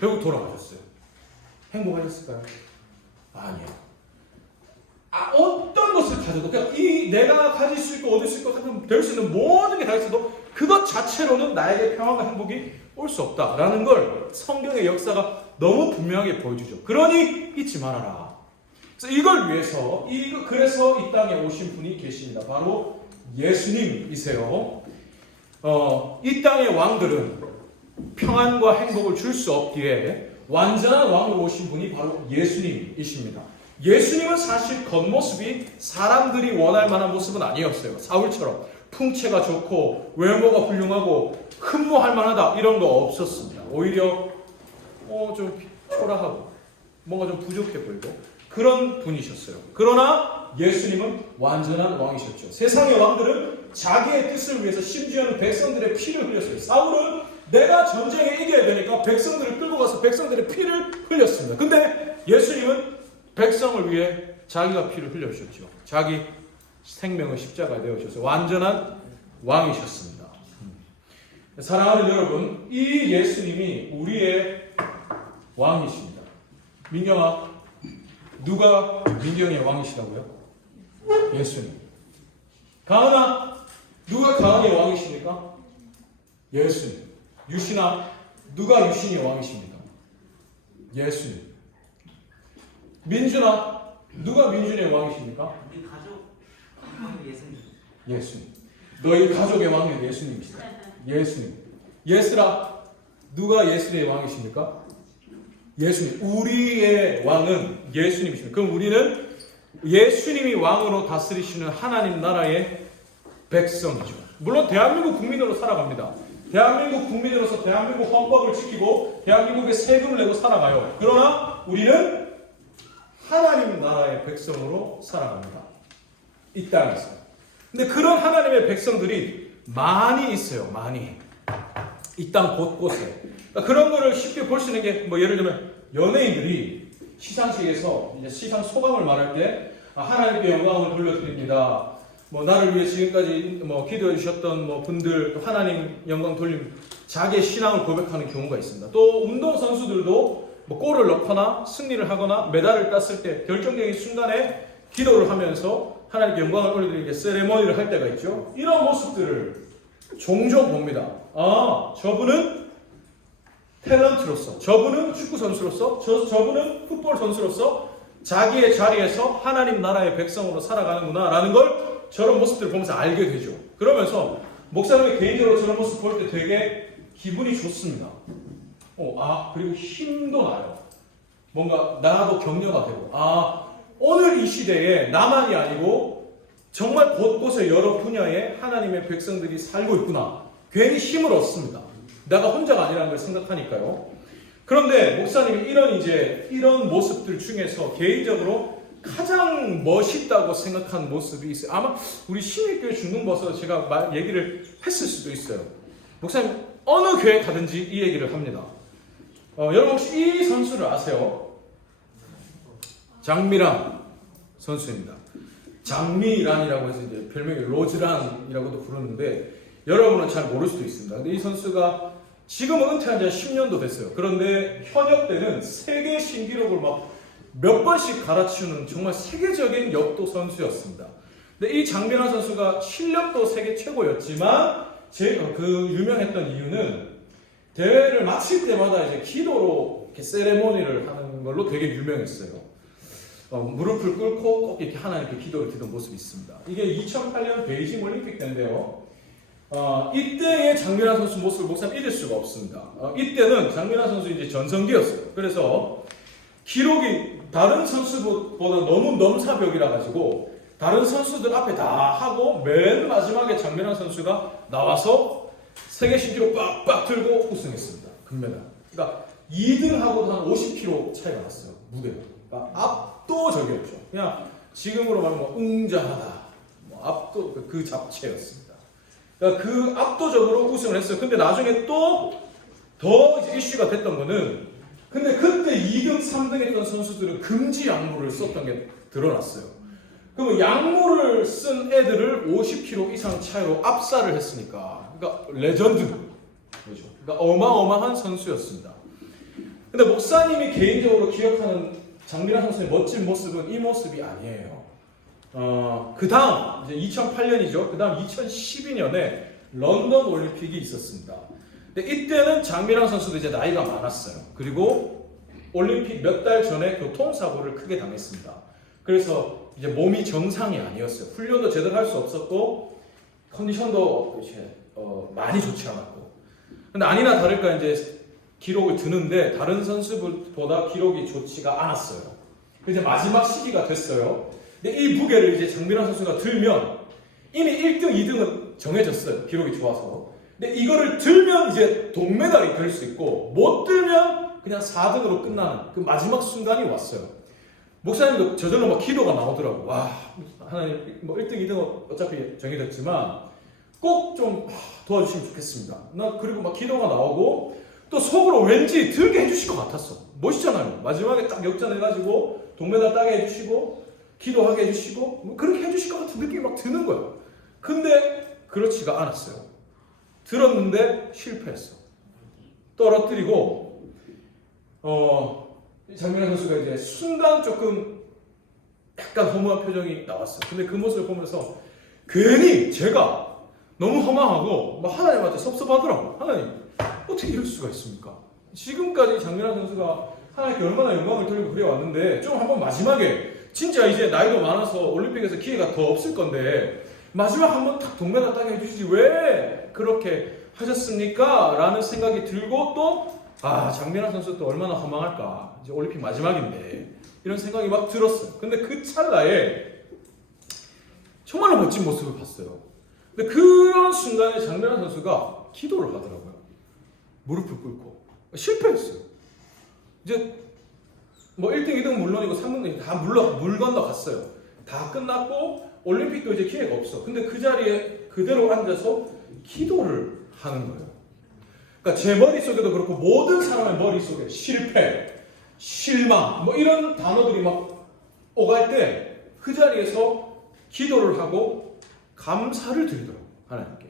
결국 돌아가셨어요. 행복하셨을까요? 아니요. 어떤 것을 가져도 그냥 내가 가질 수 있고 얻을 수 있고 될 수 있는 모든 게 다 있어도 그것 자체로는 나에게 평화와 행복이 올 수 없다라는 걸 성경의 역사가 너무 분명하게 보여주죠. 그러니 잊지 말아라. 그래서 이걸 위해서 그래서 이 땅에 오신 분이 계십니다. 바로 예수님이세요. 이 땅의 왕들은 평안과 행복을 줄 수 없기에 완전한 왕으로 오신 분이 바로 예수님이십니다. 예수님은 사실 겉모습이 사람들이 원할 만한 모습은 아니었어요. 사울처럼 풍채가 좋고 외모가 훌륭하고 흠모할 만하다 이런 거 없었습니다. 오히려 좀 초라하고 뭔가 좀 부족해 보이고 그런 분이셨어요. 그러나 예수님은 완전한 왕이셨죠. 세상의 왕들은 자기의 뜻을 위해서 심지어는 백성들의 피를 흘렸어요. 사울은 내가 전쟁에 이겨야 되니까 백성들을 끌고 가서 백성들의 피를 흘렸습니다. 근데 예수님은 백성을 위해 자기가 피를 흘려주셨죠. 자기 생명을 십자가에 내어주셔서 완전한 왕이셨습니다. 사랑하는 여러분, 이 예수님이 우리의 왕이십니다. 민경아, 누가 민경이의 왕이시라고요? 예수님. 가은아, 누가 가은이의 왕이십니까? 예수님. 유신아, 누가 유신이의 왕이십니까? 예수님. 민준아, 누가 민준의 왕이십니까? 우리 가족 예수님. 예수님. 너희 가족의 왕이 예수님이시다. 예수님. 예스라, 누가 예수의 왕이십니까? 예수님. 우리의 왕은 예수님이십니다. 그럼 우리는 예수님이 왕으로 다스리시는 하나님 나라의 백성이죠. 물론 대한민국 국민으로 살아갑니다. 대한민국 국민으로서 대한민국 헌법을 지키고 대한민국에 세금을 내고 살아가요. 그러나 우리는 하나님 나라의 백성으로 살아갑니다. 이 땅에서. 근데 그런 하나님의 백성들이 많이 있어요. 많이. 이 땅 곳곳에. 그러니까 그런 거를 쉽게 볼 수 있는 게 뭐 예를 들면 연예인들이 시상식에서 이제 시상 소감을 말할 때 하나님께 영광을 돌려드립니다. 뭐 나를 위해 지금까지 뭐 기도해 주셨던 뭐 분들 또 하나님 영광 돌림 자기의 신앙을 고백하는 경우가 있습니다. 또 운동 선수들도 뭐 골을 넣거나 승리를 하거나 메달을 땄을 때 결정적인 순간에 기도를 하면서 하나님께 영광을 올려드리는 세레머니를 할 때가 있죠. 이런 모습들을 종종 봅니다. 저분은 탤런트로서, 저분은 축구 선수로서, 저분은 풋볼 선수로서 자기의 자리에서 하나님 나라의 백성으로 살아가는구나 라는 걸 저런 모습들을 보면서 알게 되죠. 그러면서 목사님이 개인적으로 저런 모습 볼 때 되게 기분이 좋습니다. 그리고 힘도 나요. 뭔가 나도 격려가 되고 오늘 이 시대에 나만이 아니고 정말 곳곳에 여러 분야에 하나님의 백성들이 살고 있구나. 괜히 힘을 얻습니다. 내가 혼자가 아니라는 걸 생각하니까요. 그런데 목사님이 이런 모습들 중에서 개인적으로 가장 멋있다고 생각한 모습이 있어요. 아마 우리 신일교회 중등버스에서 제가 얘기를 했을 수도 있어요. 목사님 어느 교회 가든지 이 얘기를 합니다. 여러분 혹시 이 선수를 아세요? 장미란 선수입니다. 장미란이라고 해서 이제 별명이 로즈란이라고도 부르는데 여러분은 잘 모를 수도 있습니다. 근데 이 선수가 지금은 은퇴한 지 10년도 됐어요. 그런데 현역 때는 세계 신기록을 막 몇 번씩 갈아치우는 정말 세계적인 역도 선수였습니다. 근데 이 장미란 선수가 실력도 세계 최고였지만 그 유명했던 이유는 대회를 마칠 때마다 이제 기도로 이렇게 세레모니를 하는 걸로 되게 유명했어요. 무릎을 꿇고 꼭 이렇게 하나님께 기도를 드리는 모습이 있습니다. 이게 2008년 베이징 올림픽 때인데요. 이때의 장미란 선수 모습을 목사님 잊을 수가 없습니다. 이때는 장미란 선수 이제 전성기였어요. 그래서 기록이 다른 선수보다 너무 넘사벽이라 가지고 다른 선수들 앞에 다 하고 맨 마지막에 장민환 선수가 나와서 세계 신기록 빡빡 들고 우승했습니다. 금메달. 그러니까 2등하고도 한 50kg 차이가 났어요. 무게가. 그러니까 압도적이었죠. 그냥 지금으로 말하면 웅장하다. 압도 그 잡채였습니다. 그러니까 그 압도적으로 우승을 했어요. 근데 나중에 또 더 이제 이슈가 됐던 거는 근데 그때 2등, 3등 했던 선수들은 금지 약물을 썼던 게 드러났어요. 그러면 약물을 쓴 애들을 50kg 이상 차이로 압살을 했으니까 그러니까 레전드 그죠? 그러니까 어마어마한 선수였습니다. 근데 목사님이 개인적으로 기억하는 장민환 선수의 멋진 모습은 이 모습이 아니에요. 그 다음 이제 2008년이죠. 그 다음 2012년에 런던 올림픽이 있었습니다. 근데 이때는 장민환 선수도 이제 나이가 많았어요. 그리고 올림픽 몇 달 전에 교통사고를 크게 당했습니다. 그래서 이제 몸이 정상이 아니었어요. 훈련도 제대로 할 수 없었고 컨디션도 많이 좋지 않았고. 근데 아니나 다를까 이제 기록을 드는데 다른 선수보다 기록이 좋지가 않았어요. 이제 마지막 시기가 됐어요. 근데 이 무게를 이제 장민환 선수가 들면 이미 1등, 2등은 정해졌어요. 기록이 좋아서. 근데 이거를 들면 이제 동메달이 될 수 있고 못 들면 그냥 4등으로 끝나는 그 마지막 순간이 왔어요. 목사님도 저절로 막 기도가 나오더라고. 와, 하나님 뭐 1등, 2등은 어차피 정해졌지만 꼭 좀 도와주시면 좋겠습니다. 나 그리고 막 기도가 나오고 또 속으로 왠지 들게 해주실 것 같았어. 멋있잖아요. 마지막에 딱 역전해가지고 동메달 따게 해주시고 기도하게 해주시고 뭐 그렇게 해주실 것 같은 느낌이 막 드는 거야. 근데 그렇지가 않았어요. 들었는데 실패했어. 떨어뜨리고 장민환 선수가 이제 순간 조금 약간 허무한 표정이 나왔어요. 근데 그 모습을 보면서 괜히 제가 너무 허망하고 막 하나님한테 섭섭하더라고. 하나님 어떻게 이럴 수가 있습니까? 지금까지 장민환 선수가 하나님께 얼마나 영광을 돌리고 그래 왔는데 좀 한번 마지막에 진짜 이제 나이도 많아서 올림픽에서 기회가 더 없을 건데 마지막 한번 딱 동메달 따게 해주시지 왜 그렇게 하셨습니까? 라는 생각이 들고 또 장민환 선수 또 얼마나 허망할까. 이제 올림픽 마지막인데 이런 생각이 막 들었어요. 근데 그 찰나에 정말로 멋진 모습을 봤어요. 근데 그런 순간에 장민환 선수가 기도를 하더라고요. 무릎을 꿇고 실패했어요. 이제 뭐 1등, 2등 물론이고 3등 다 물 건너 갔어요. 다 끝났고 올림픽도 이제 기회가 없어. 근데 그 자리에 그대로 앉아서 기도를 하는 거예요. 그러니까 제 머릿속에도 그렇고 모든 사람의 머릿속에 실패, 실망 뭐 이런 단어들이 막 오갈 때 그 자리에서 기도를 하고 감사를 드리더라고요. 하나님께.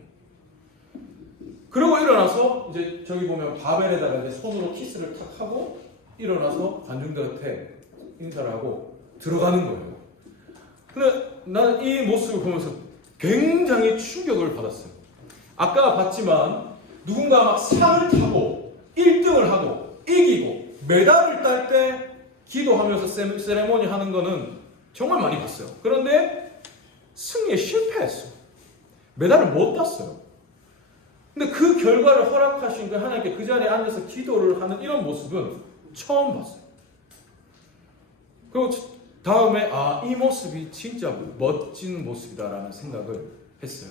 그리고 일어나서 이제 저기 보면 바벨에다가 이제 손으로 키스를 탁 하고 일어나서 관중들한테 인사를 하고 들어가는 거예요. 근데 나는 이 모습을 보면서 굉장히 충격을 받았어요. 아까 봤지만 누군가 막 상을 타고 1등을 하고 이기고 메달을 딸 때 기도하면서 세레모니 하는 거는 정말 많이 봤어요. 그런데 승리에 실패했어. 메달을 못 땄어요. 근데 그 결과를 허락하신 그 하나님께 그 자리에 앉아서 기도를 하는 이런 모습은 처음 봤어요. 그리고 다음에 이 모습이 진짜 멋진 모습이다라는 생각을 했어요.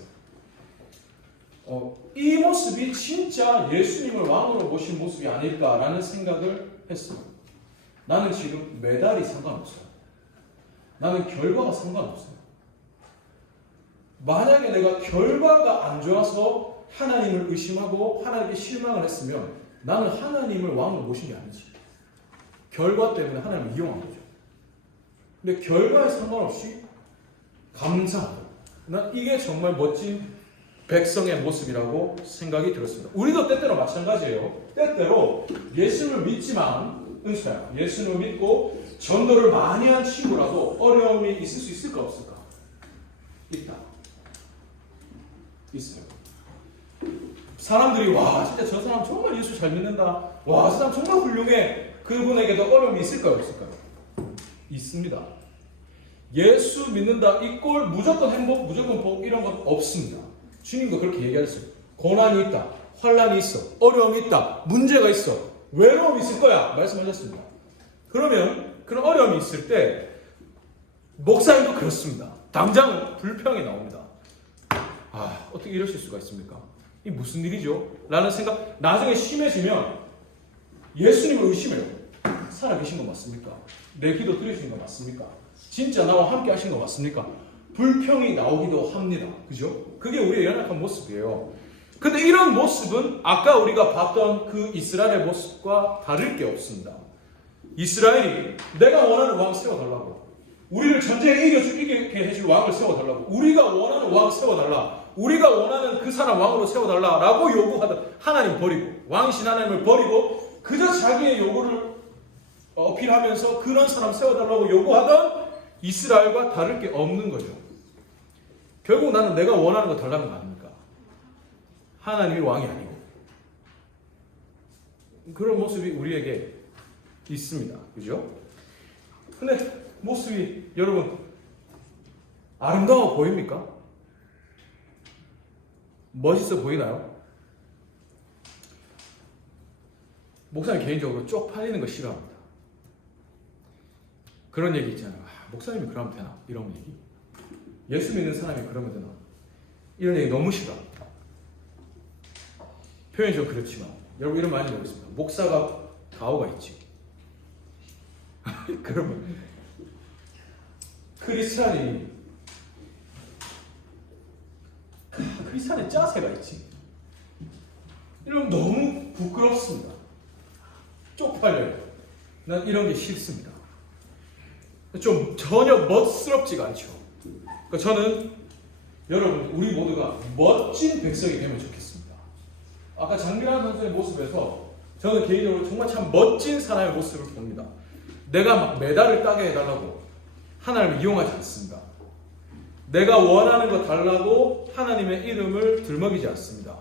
이 모습이 진짜 예수님을 왕으로 모신 모습이 아닐까라는 생각을 했어요. 나는 지금 메달이 상관없어요. 나는 결과가 상관없어요. 만약에 내가 결과가 안 좋아서 하나님을 의심하고 하나님께 실망을 했으면 나는 하나님을 왕으로 모신 게 아니지. 결과 때문에 하나님을 이용한 거죠. 근데 결과에 상관없이 감사하고 난 이게 정말 멋진 백성의 모습이라고 생각이 들었습니다. 우리도 때때로 마찬가지예요. 때때로 예수를 믿지만 은수야, 예수를 믿고 전도를 많이 한 친구라도 어려움이 있을 수 있을까 없을까? 있다. 있어요. 사람들이 와 진짜 저 사람 정말 예수 잘 믿는다. 와 저 사람 정말 훌륭해. 그분에게도 어려움이 있을까요 없을까요? 있습니다. 예수 믿는다 이꼴 무조건 행복 무조건 복 이런 건 없습니다. 주님도 그렇게 얘기하셨어요. 고난이 있다. 환난이 있어. 어려움이 있다. 문제가 있어. 외로움이 있을 거야. 말씀하셨습니다. 그러면 그런 어려움이 있을 때 목사님도 그렇습니다. 당장 불평이 나옵니다. 아, 어떻게 이러실 수가 있습니까? 이 무슨 일이죠? 라는 생각, 나중에 심해지면 예수님을 의심해요. 살아계신 거 맞습니까? 내 기도 들으신 거 맞습니까? 진짜 나와 함께 하신 거 맞습니까? 불평이 나오기도 합니다. 그죠? 그게 우리의 연약한 모습이에요. 근데 이런 모습은 아까 우리가 봤던 그 이스라엘의 모습과 다를 게 없습니다. 이스라엘이 내가 원하는 왕 세워달라고, 우리를 전쟁에 이기게 해줄 왕을 세워달라고, 우리가 원하는 왕 세워달라, 우리가 원하는 그 사람 왕으로 세워달라라고 요구하던 하나님 버리고, 왕이신 하나님을 버리고 그저 자기의 요구를 어필하면서 그런 사람 세워달라고 요구하던 이스라엘과 다를 게 없는 거죠. 결국 나는 내가 원하는 거 달라는 거 아닙니까? 하나님이 왕이 아니고. 그런 모습이 우리에게 있습니다. 그죠? 근데 모습이 여러분 아름다워 보입니까? 멋있어 보이나요? 목사님 개인적으로 쪽팔리는 거 싫어합니다. 그런 얘기 있잖아요. 목사님이 그러면 되나? 이런 얘기. 예수 믿는 사람이 그러면 되나? 이런 얘기 너무 싫어합니다. 표현이 좀 그렇지만 여러분 이런 말이 있습니다. 목사가 가오가 있지. 그러면 크리스찬이 짜세가 있지. 이러면 너무 부끄럽습니다. 쪽팔려요. 난 이런 게 싫습니다. 좀 전혀 멋스럽지가 않죠. 그러니까 저는 여러분 우리 모두가 멋진 백성이 되면 좋겠습니다. 아까 장미란 선수의 모습에서 저는 개인적으로 정말 참 멋진 사람의 모습을 봅니다. 내가 막 메달을 따게 해달라고 하나님을 이용하지 않습니다. 내가 원하는 거 달라고 하나님의 이름을 들먹이지 않습니다.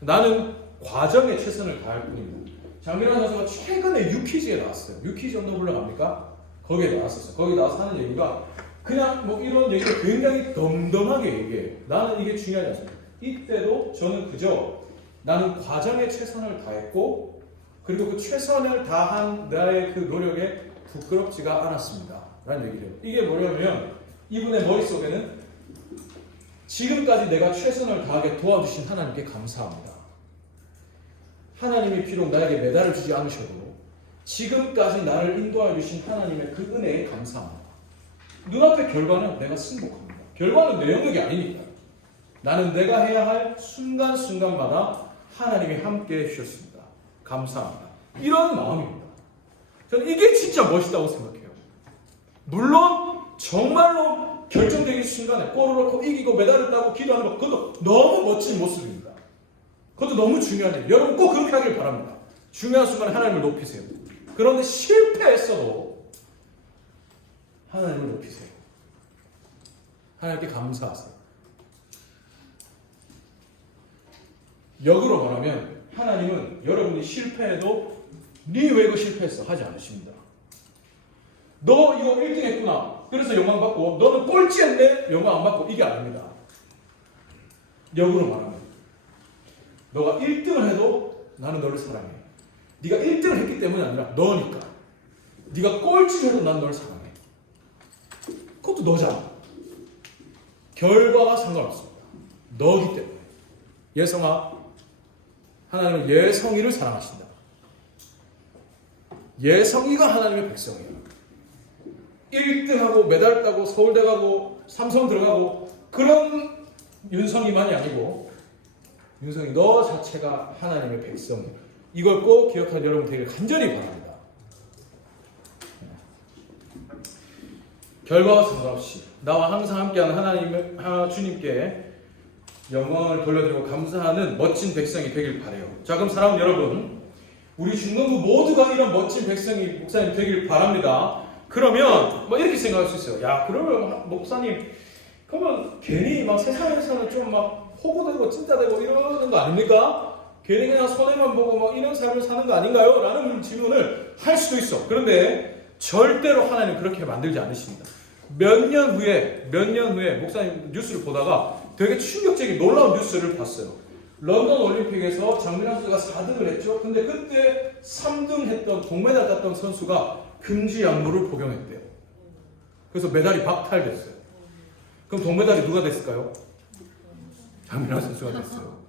나는 과정에 최선을 다할 뿐입니다. 장미란 선수가 최근에 유퀴즈에 나왔어요. 유퀴즈 언더블럭 압니까? 거기에 나왔었어요. 거기 나와서 하는 얘기가 그냥 뭐 이런 얘기를 굉장히 덤덤하게 얘기해요. 나는 이게 중요하지 않습니다. 이때도 저는 그저 나는 과정에 최선을 다했고 그리고 그 최선을 다한 나의 그 노력에 부끄럽지가 않았습니다. 라는 얘기를 해요. 이게 뭐냐면 이분의 머릿속에는 지금까지 내가 최선을 다하게 도와주신 하나님께 감사합니다. 하나님이 비록 나에게 메달을 주지 않으셔도 지금까지 나를 인도해 주신 하나님의 그 은혜에 감사합니다. 눈앞의 결과는 내가 승복합니다. 결과는 내 영역이 아니니까. 나는 내가 해야 할 순간순간마다 하나님이 함께 해주셨습니다. 감사합니다. 이런 마음입니다. 저는 이게 진짜 멋있다고 생각해요. 물론 정말로 결정적인 순간에 골을 넣고 이기고 메달을 따고 기도하는 것, 그것도 너무 멋진 모습입니다. 그것도 너무 중요한 일. 여러분 꼭 그렇게 하길 바랍니다. 중요한 순간에 하나님을 높이세요. 그런데 실패했어도 하나님을 높이세요. 하나님께 감사하세요. 역으로 말하면 하나님은 여러분이 실패해도 네 왜 이거 실패했어? 하지 않으십니다. 너 이거 1등 했구나. 그래서 영광 받고 너는 꼴찌했네? 영광 안 받고 이게 아닙니다. 역으로 말하면 너가 1등을 해도 나는 너를 사랑해. 네가 1등을 했기 때문이 아니라 너니까. 네가 꼴찌를 해도 난 너를 사랑해. 그것도 너잖아. 결과가 상관없습니다. 너기 때문에. 예성아, 하나님은 예성이를 사랑하신다. 예성이가 하나님의 백성이에요. 1등하고 메달 따고 서울대 가고 삼성 들어가고 그런 윤성이만이 아니고 윤성이 너 자체가 하나님의 백성이에요. 이걸 꼭 기억하는 여러분 되길 간절히 바랍니다. 결과와 상관없이 나와 항상 함께하는 하나님의 주님께 영광을 돌려드리고 감사하는 멋진 백성이 되길 바라요. 자, 그럼 사랑하는 여러분, 우리 중동부 모두가 이런 멋진 백성이 목사님 되길 바랍니다. 그러면 뭐 이렇게 생각할 수 있어요. 야, 그러면 목사님, 그러면 괜히 막 세상에서는 좀 막 호구되고 찐따되고 이러는 거 아닙니까? 괜히 그냥 손해만 보고 막 이런 삶을 사는 거 아닌가요? 라는 질문을 할 수도 있어. 그런데 절대로 하나님 그렇게 만들지 않으십니다. 몇 년 후에 목사님 뉴스를 보다가 되게 충격적인 놀라운 뉴스를 봤어요. 런던 올림픽에서 장민환 선수가 4등을 했죠. 근데 그때 3등 했던 동메달 땄던 선수가 금지 약물을 복용했대요. 그래서 메달이 박탈됐어요. 그럼 동메달이 누가 됐을까요? 장민아 선수가 됐어요.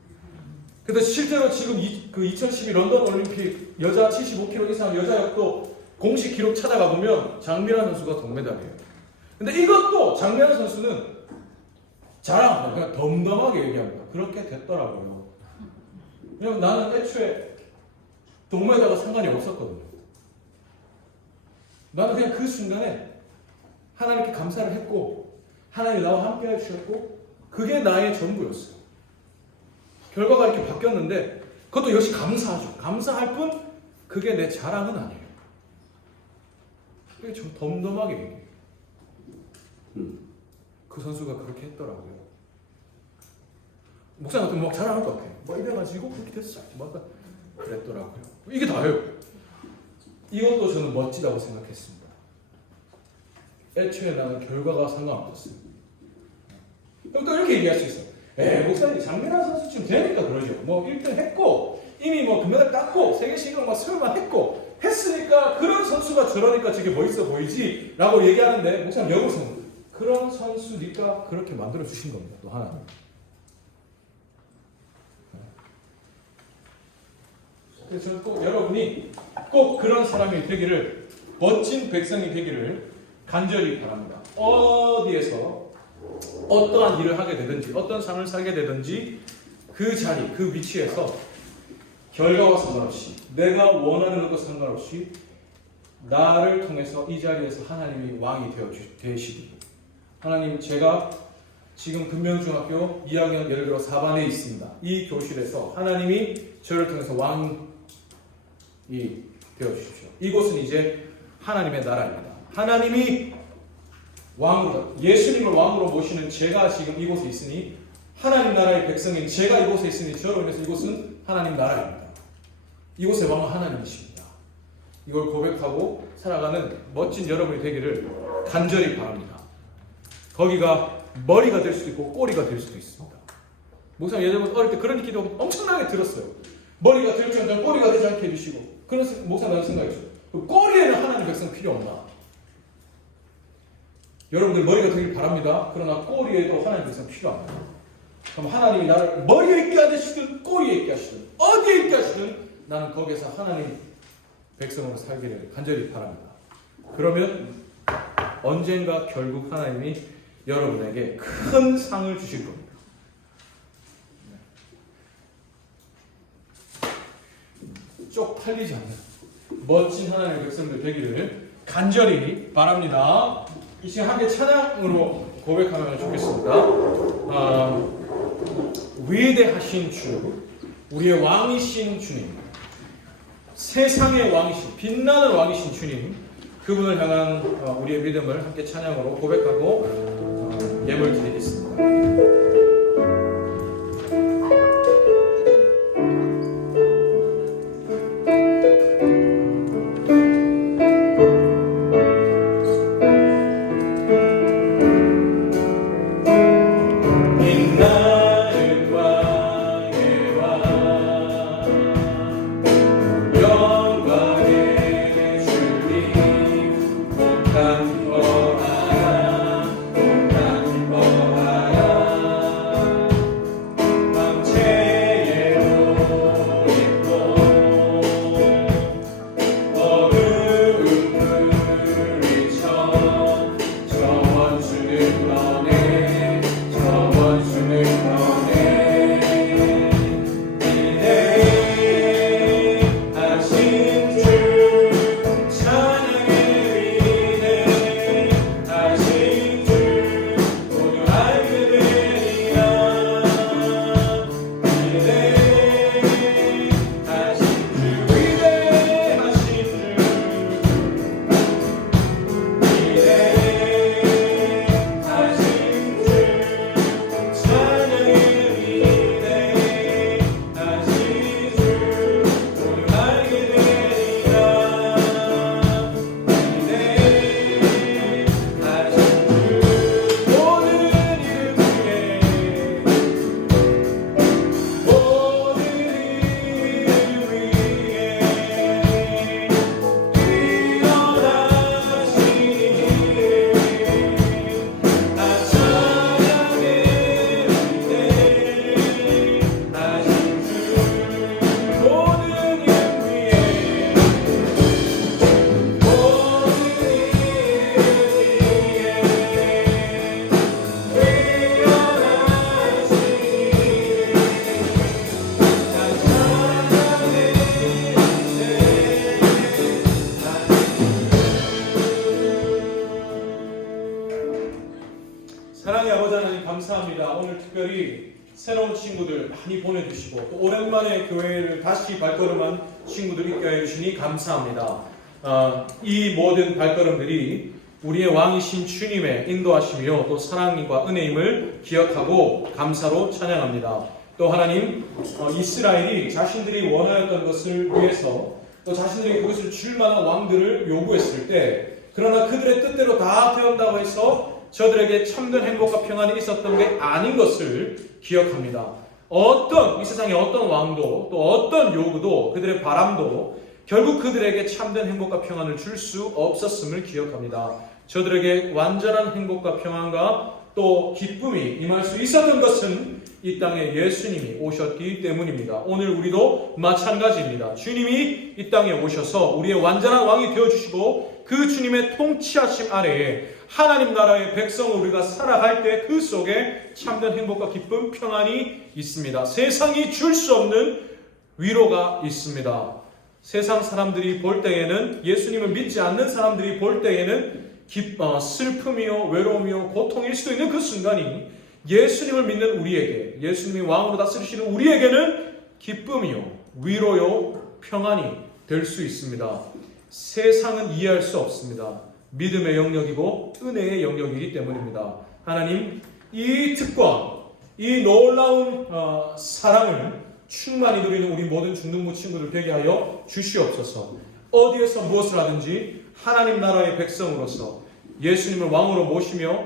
그래서 실제로 지금 2012 런던 올림픽 여자 75kg 이상 여자 역도 공식 기록 찾아가 보면 장민아 선수가 동메달이에요. 근데 이것도 장민아 선수는 자랑, 그냥 덤덤하게 얘기합니다. 그렇게 됐더라고요. 왜냐면 나는 애초에 동메달과 상관이 없었거든요. 나는 그냥 그 순간에 하나님께 감사를 했고 하나님이 나와 함께 해주셨고 그게 나의 전부였어요. 결과가 이렇게 바뀌었는데 그것도 역시 감사하죠. 감사할 뿐 그게 내 자랑은 아니에요. 그게 좀 덤덤하게 얘기해요. 그 선수가 그렇게 했더라고요. 목사 같은 막 자랑할 것 같아요. 뭐 이래가지고 그렇게 됐어. 뭐 그랬더라고요. 이게 다예요. 이것도 저는 멋지다고 생각했습니다. 애초에 나는 결과가 상관없었어요. 그럼 또 이렇게 얘기할 수 있어요. 목사님 장민아 선수쯤 되니까 그러죠. 뭐 1등 했고 이미 뭐 금메달 땄고 세계신경 막 수혈만 했고 했으니까 그런 선수가 저러니까 저게 멋있어 보이지 라고 얘기하는데 목사님 여보세요. 그런 선수니까 그렇게 만들어 주신 겁니다. 또 하나님. 그래서 저는 꼭 여러분이 꼭 그런 사람이 되기를 멋진 백성이 되기를 간절히 바랍니다. 어디에서 어떠한 일을 하게 되든지 어떤 삶을 살게 되든지 그 자리, 그 위치에서 결과와 상관없이 내가 원하는 것과 상관없이 나를 통해서 이 자리에서 하나님이 왕이 되시기 하나님 제가 지금 금명중학교 2학년 예를 들어 4반에 있습니다. 이 교실에서 하나님이 저를 통해서 왕이 되어주십시오. 이곳은 이제 하나님의 나라입니다. 하나님이 왕으로 예수님을 왕으로 모시는 제가 지금 이곳에 있으니 하나님 나라의 백성인 제가 이곳에 있으니 저로 인해서 이곳은 하나님 나라입니다. 이곳의 왕은 하나님이십니다. 이걸 고백하고 살아가는 멋진 여러분이 되기를 간절히 바랍니다. 거기가 머리가 될 수도 있고 꼬리가 될 수도 있습니다. 목사님 예전부터 어릴 때 그런 기도 엄청나게 들었어요. 머리가 될지언정 꼬리가 되지 않게 해주시고 그런 목사님 나도 생각했죠. 꼬리에는 하나님 백성 필요 없나? 여러분들 머리가 되길 바랍니다. 그러나 꼬리에도 하나님 백성 필요합니다. 그럼 하나님이 나를 머리에 있게 하시든 꼬리에 있게 하시든 어디에 있게 하시든 나는 거기에서 하나님 백성으로 살기를 간절히 바랍니다. 그러면 언젠가 결국 하나님이 여러분에게 큰 상을 주실 겁니다. 쪽팔리지 않는 멋진 하나님의 백성들 되기를 간절히 바랍니다. 이 시간 함께 찬양으로 고백하면 좋겠습니다. 위대하신 주, 우리의 왕이신 주님, 세상의 왕이신, 빛나는 왕이신 주님, 그분을 향한 우리의 믿음을 함께 찬양으로 고백하고 예물 드리겠습니다. 오 사랑의 아버지 하나님 감사합니다. 오늘 특별히 새로운 친구들 많이 보내주시고 또 오랜만에 교회를 다시 발걸음한 친구들 있게 해주시니 감사합니다. 이 모든 발걸음들이 우리의 왕이신 주님의 인도하심이요 또 사랑과 은혜임을 기억하고 감사로 찬양합니다. 또 하나님, 이스라엘이 자신들이 원하였던 것을 위해서 또 자신들이 그것을 줄 만한 왕들을 요구했을 때 그러나 그들의 뜻대로 다 되었다고 해서 저들에게 참된 행복과 평안이 있었던 게 아닌 것을 기억합니다. 이 세상의 어떤 왕도 또 어떤 요구도 그들의 바람도 결국 그들에게 참된 행복과 평안을 줄 수 없었음을 기억합니다. 저들에게 완전한 행복과 평안과 또 기쁨이 임할 수 있었던 것은 이 땅에 예수님이 오셨기 때문입니다. 오늘 우리도 마찬가지입니다. 주님이 이 땅에 오셔서 우리의 완전한 왕이 되어주시고 그 주님의 통치하심 아래에 하나님 나라의 백성을 우리가 살아갈 때 그 속에 참된 행복과 기쁨, 평안이 있습니다. 세상이 줄 수 없는 위로가 있습니다. 세상 사람들이 볼 때에는 예수님을 믿지 않는 사람들이 볼 때에는 슬픔이요 외로움이요 고통일 수도 있는 그 순간이 예수님을 믿는 우리에게 예수님이 왕으로 다스리시는 우리에게는 기쁨이요 위로요 평안이 될 수 있습니다. 세상은 이해할 수 없습니다. 믿음의 영역이고 은혜의 영역이기 때문입니다. 하나님 이 특권 이 놀라운 사랑을 충만히 누리는 우리 모든 중등부 친구들 되게 하여 주시옵소서. 어디에서 무엇을 하든지 하나님 나라의 백성으로서 예수님을 왕으로 모시며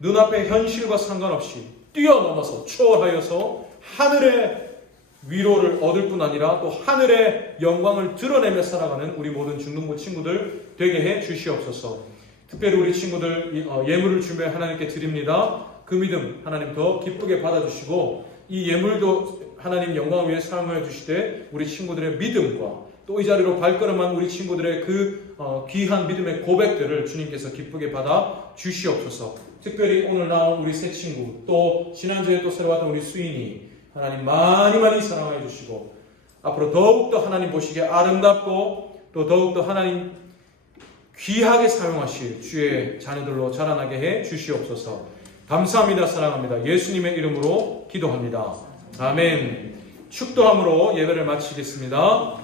눈앞의 현실과 상관없이 뛰어넘어서 초월하여서 하늘의 위로를 얻을 뿐 아니라 또 하늘의 영광을 드러내며 살아가는 우리 모든 중등부 친구들 되게 해 주시옵소서. 특별히 우리 친구들 예물을 준비해 하나님께 드립니다. 그 믿음 하나님 더 기쁘게 받아주시고 이 예물도 하나님 영광을 위해 사용하여 주시되 우리 친구들의 믿음과 또 이 자리로 발걸음한 우리 친구들의 그 귀한 믿음의 고백들을 주님께서 기쁘게 받아 주시옵소서. 특별히 오늘 나온 우리 새 친구 또 지난주에 또 새로 왔던 우리 수인이 하나님 많이 사랑하여 주시고 앞으로 더욱더 하나님 보시기에 아름답고 또 더욱더 하나님 귀하게 사용하실 주의 자녀들로 자라나게 해 주시옵소서. 감사합니다. 사랑합니다. 예수님의 이름으로 기도합니다. 아멘. 축도함으로 예배를 마치겠습니다.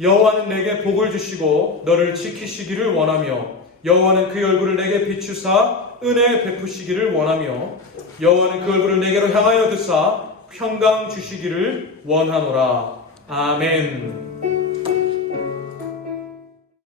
여호와는 내게 복을 주시고 너를 지키시기를 원하며 여호와는 그 얼굴을 내게 비추사 은혜 베푸시기를 원하며 여호와는 그 얼굴을 내게로 향하여 드사 평강 주시기를 원하노라. 아멘.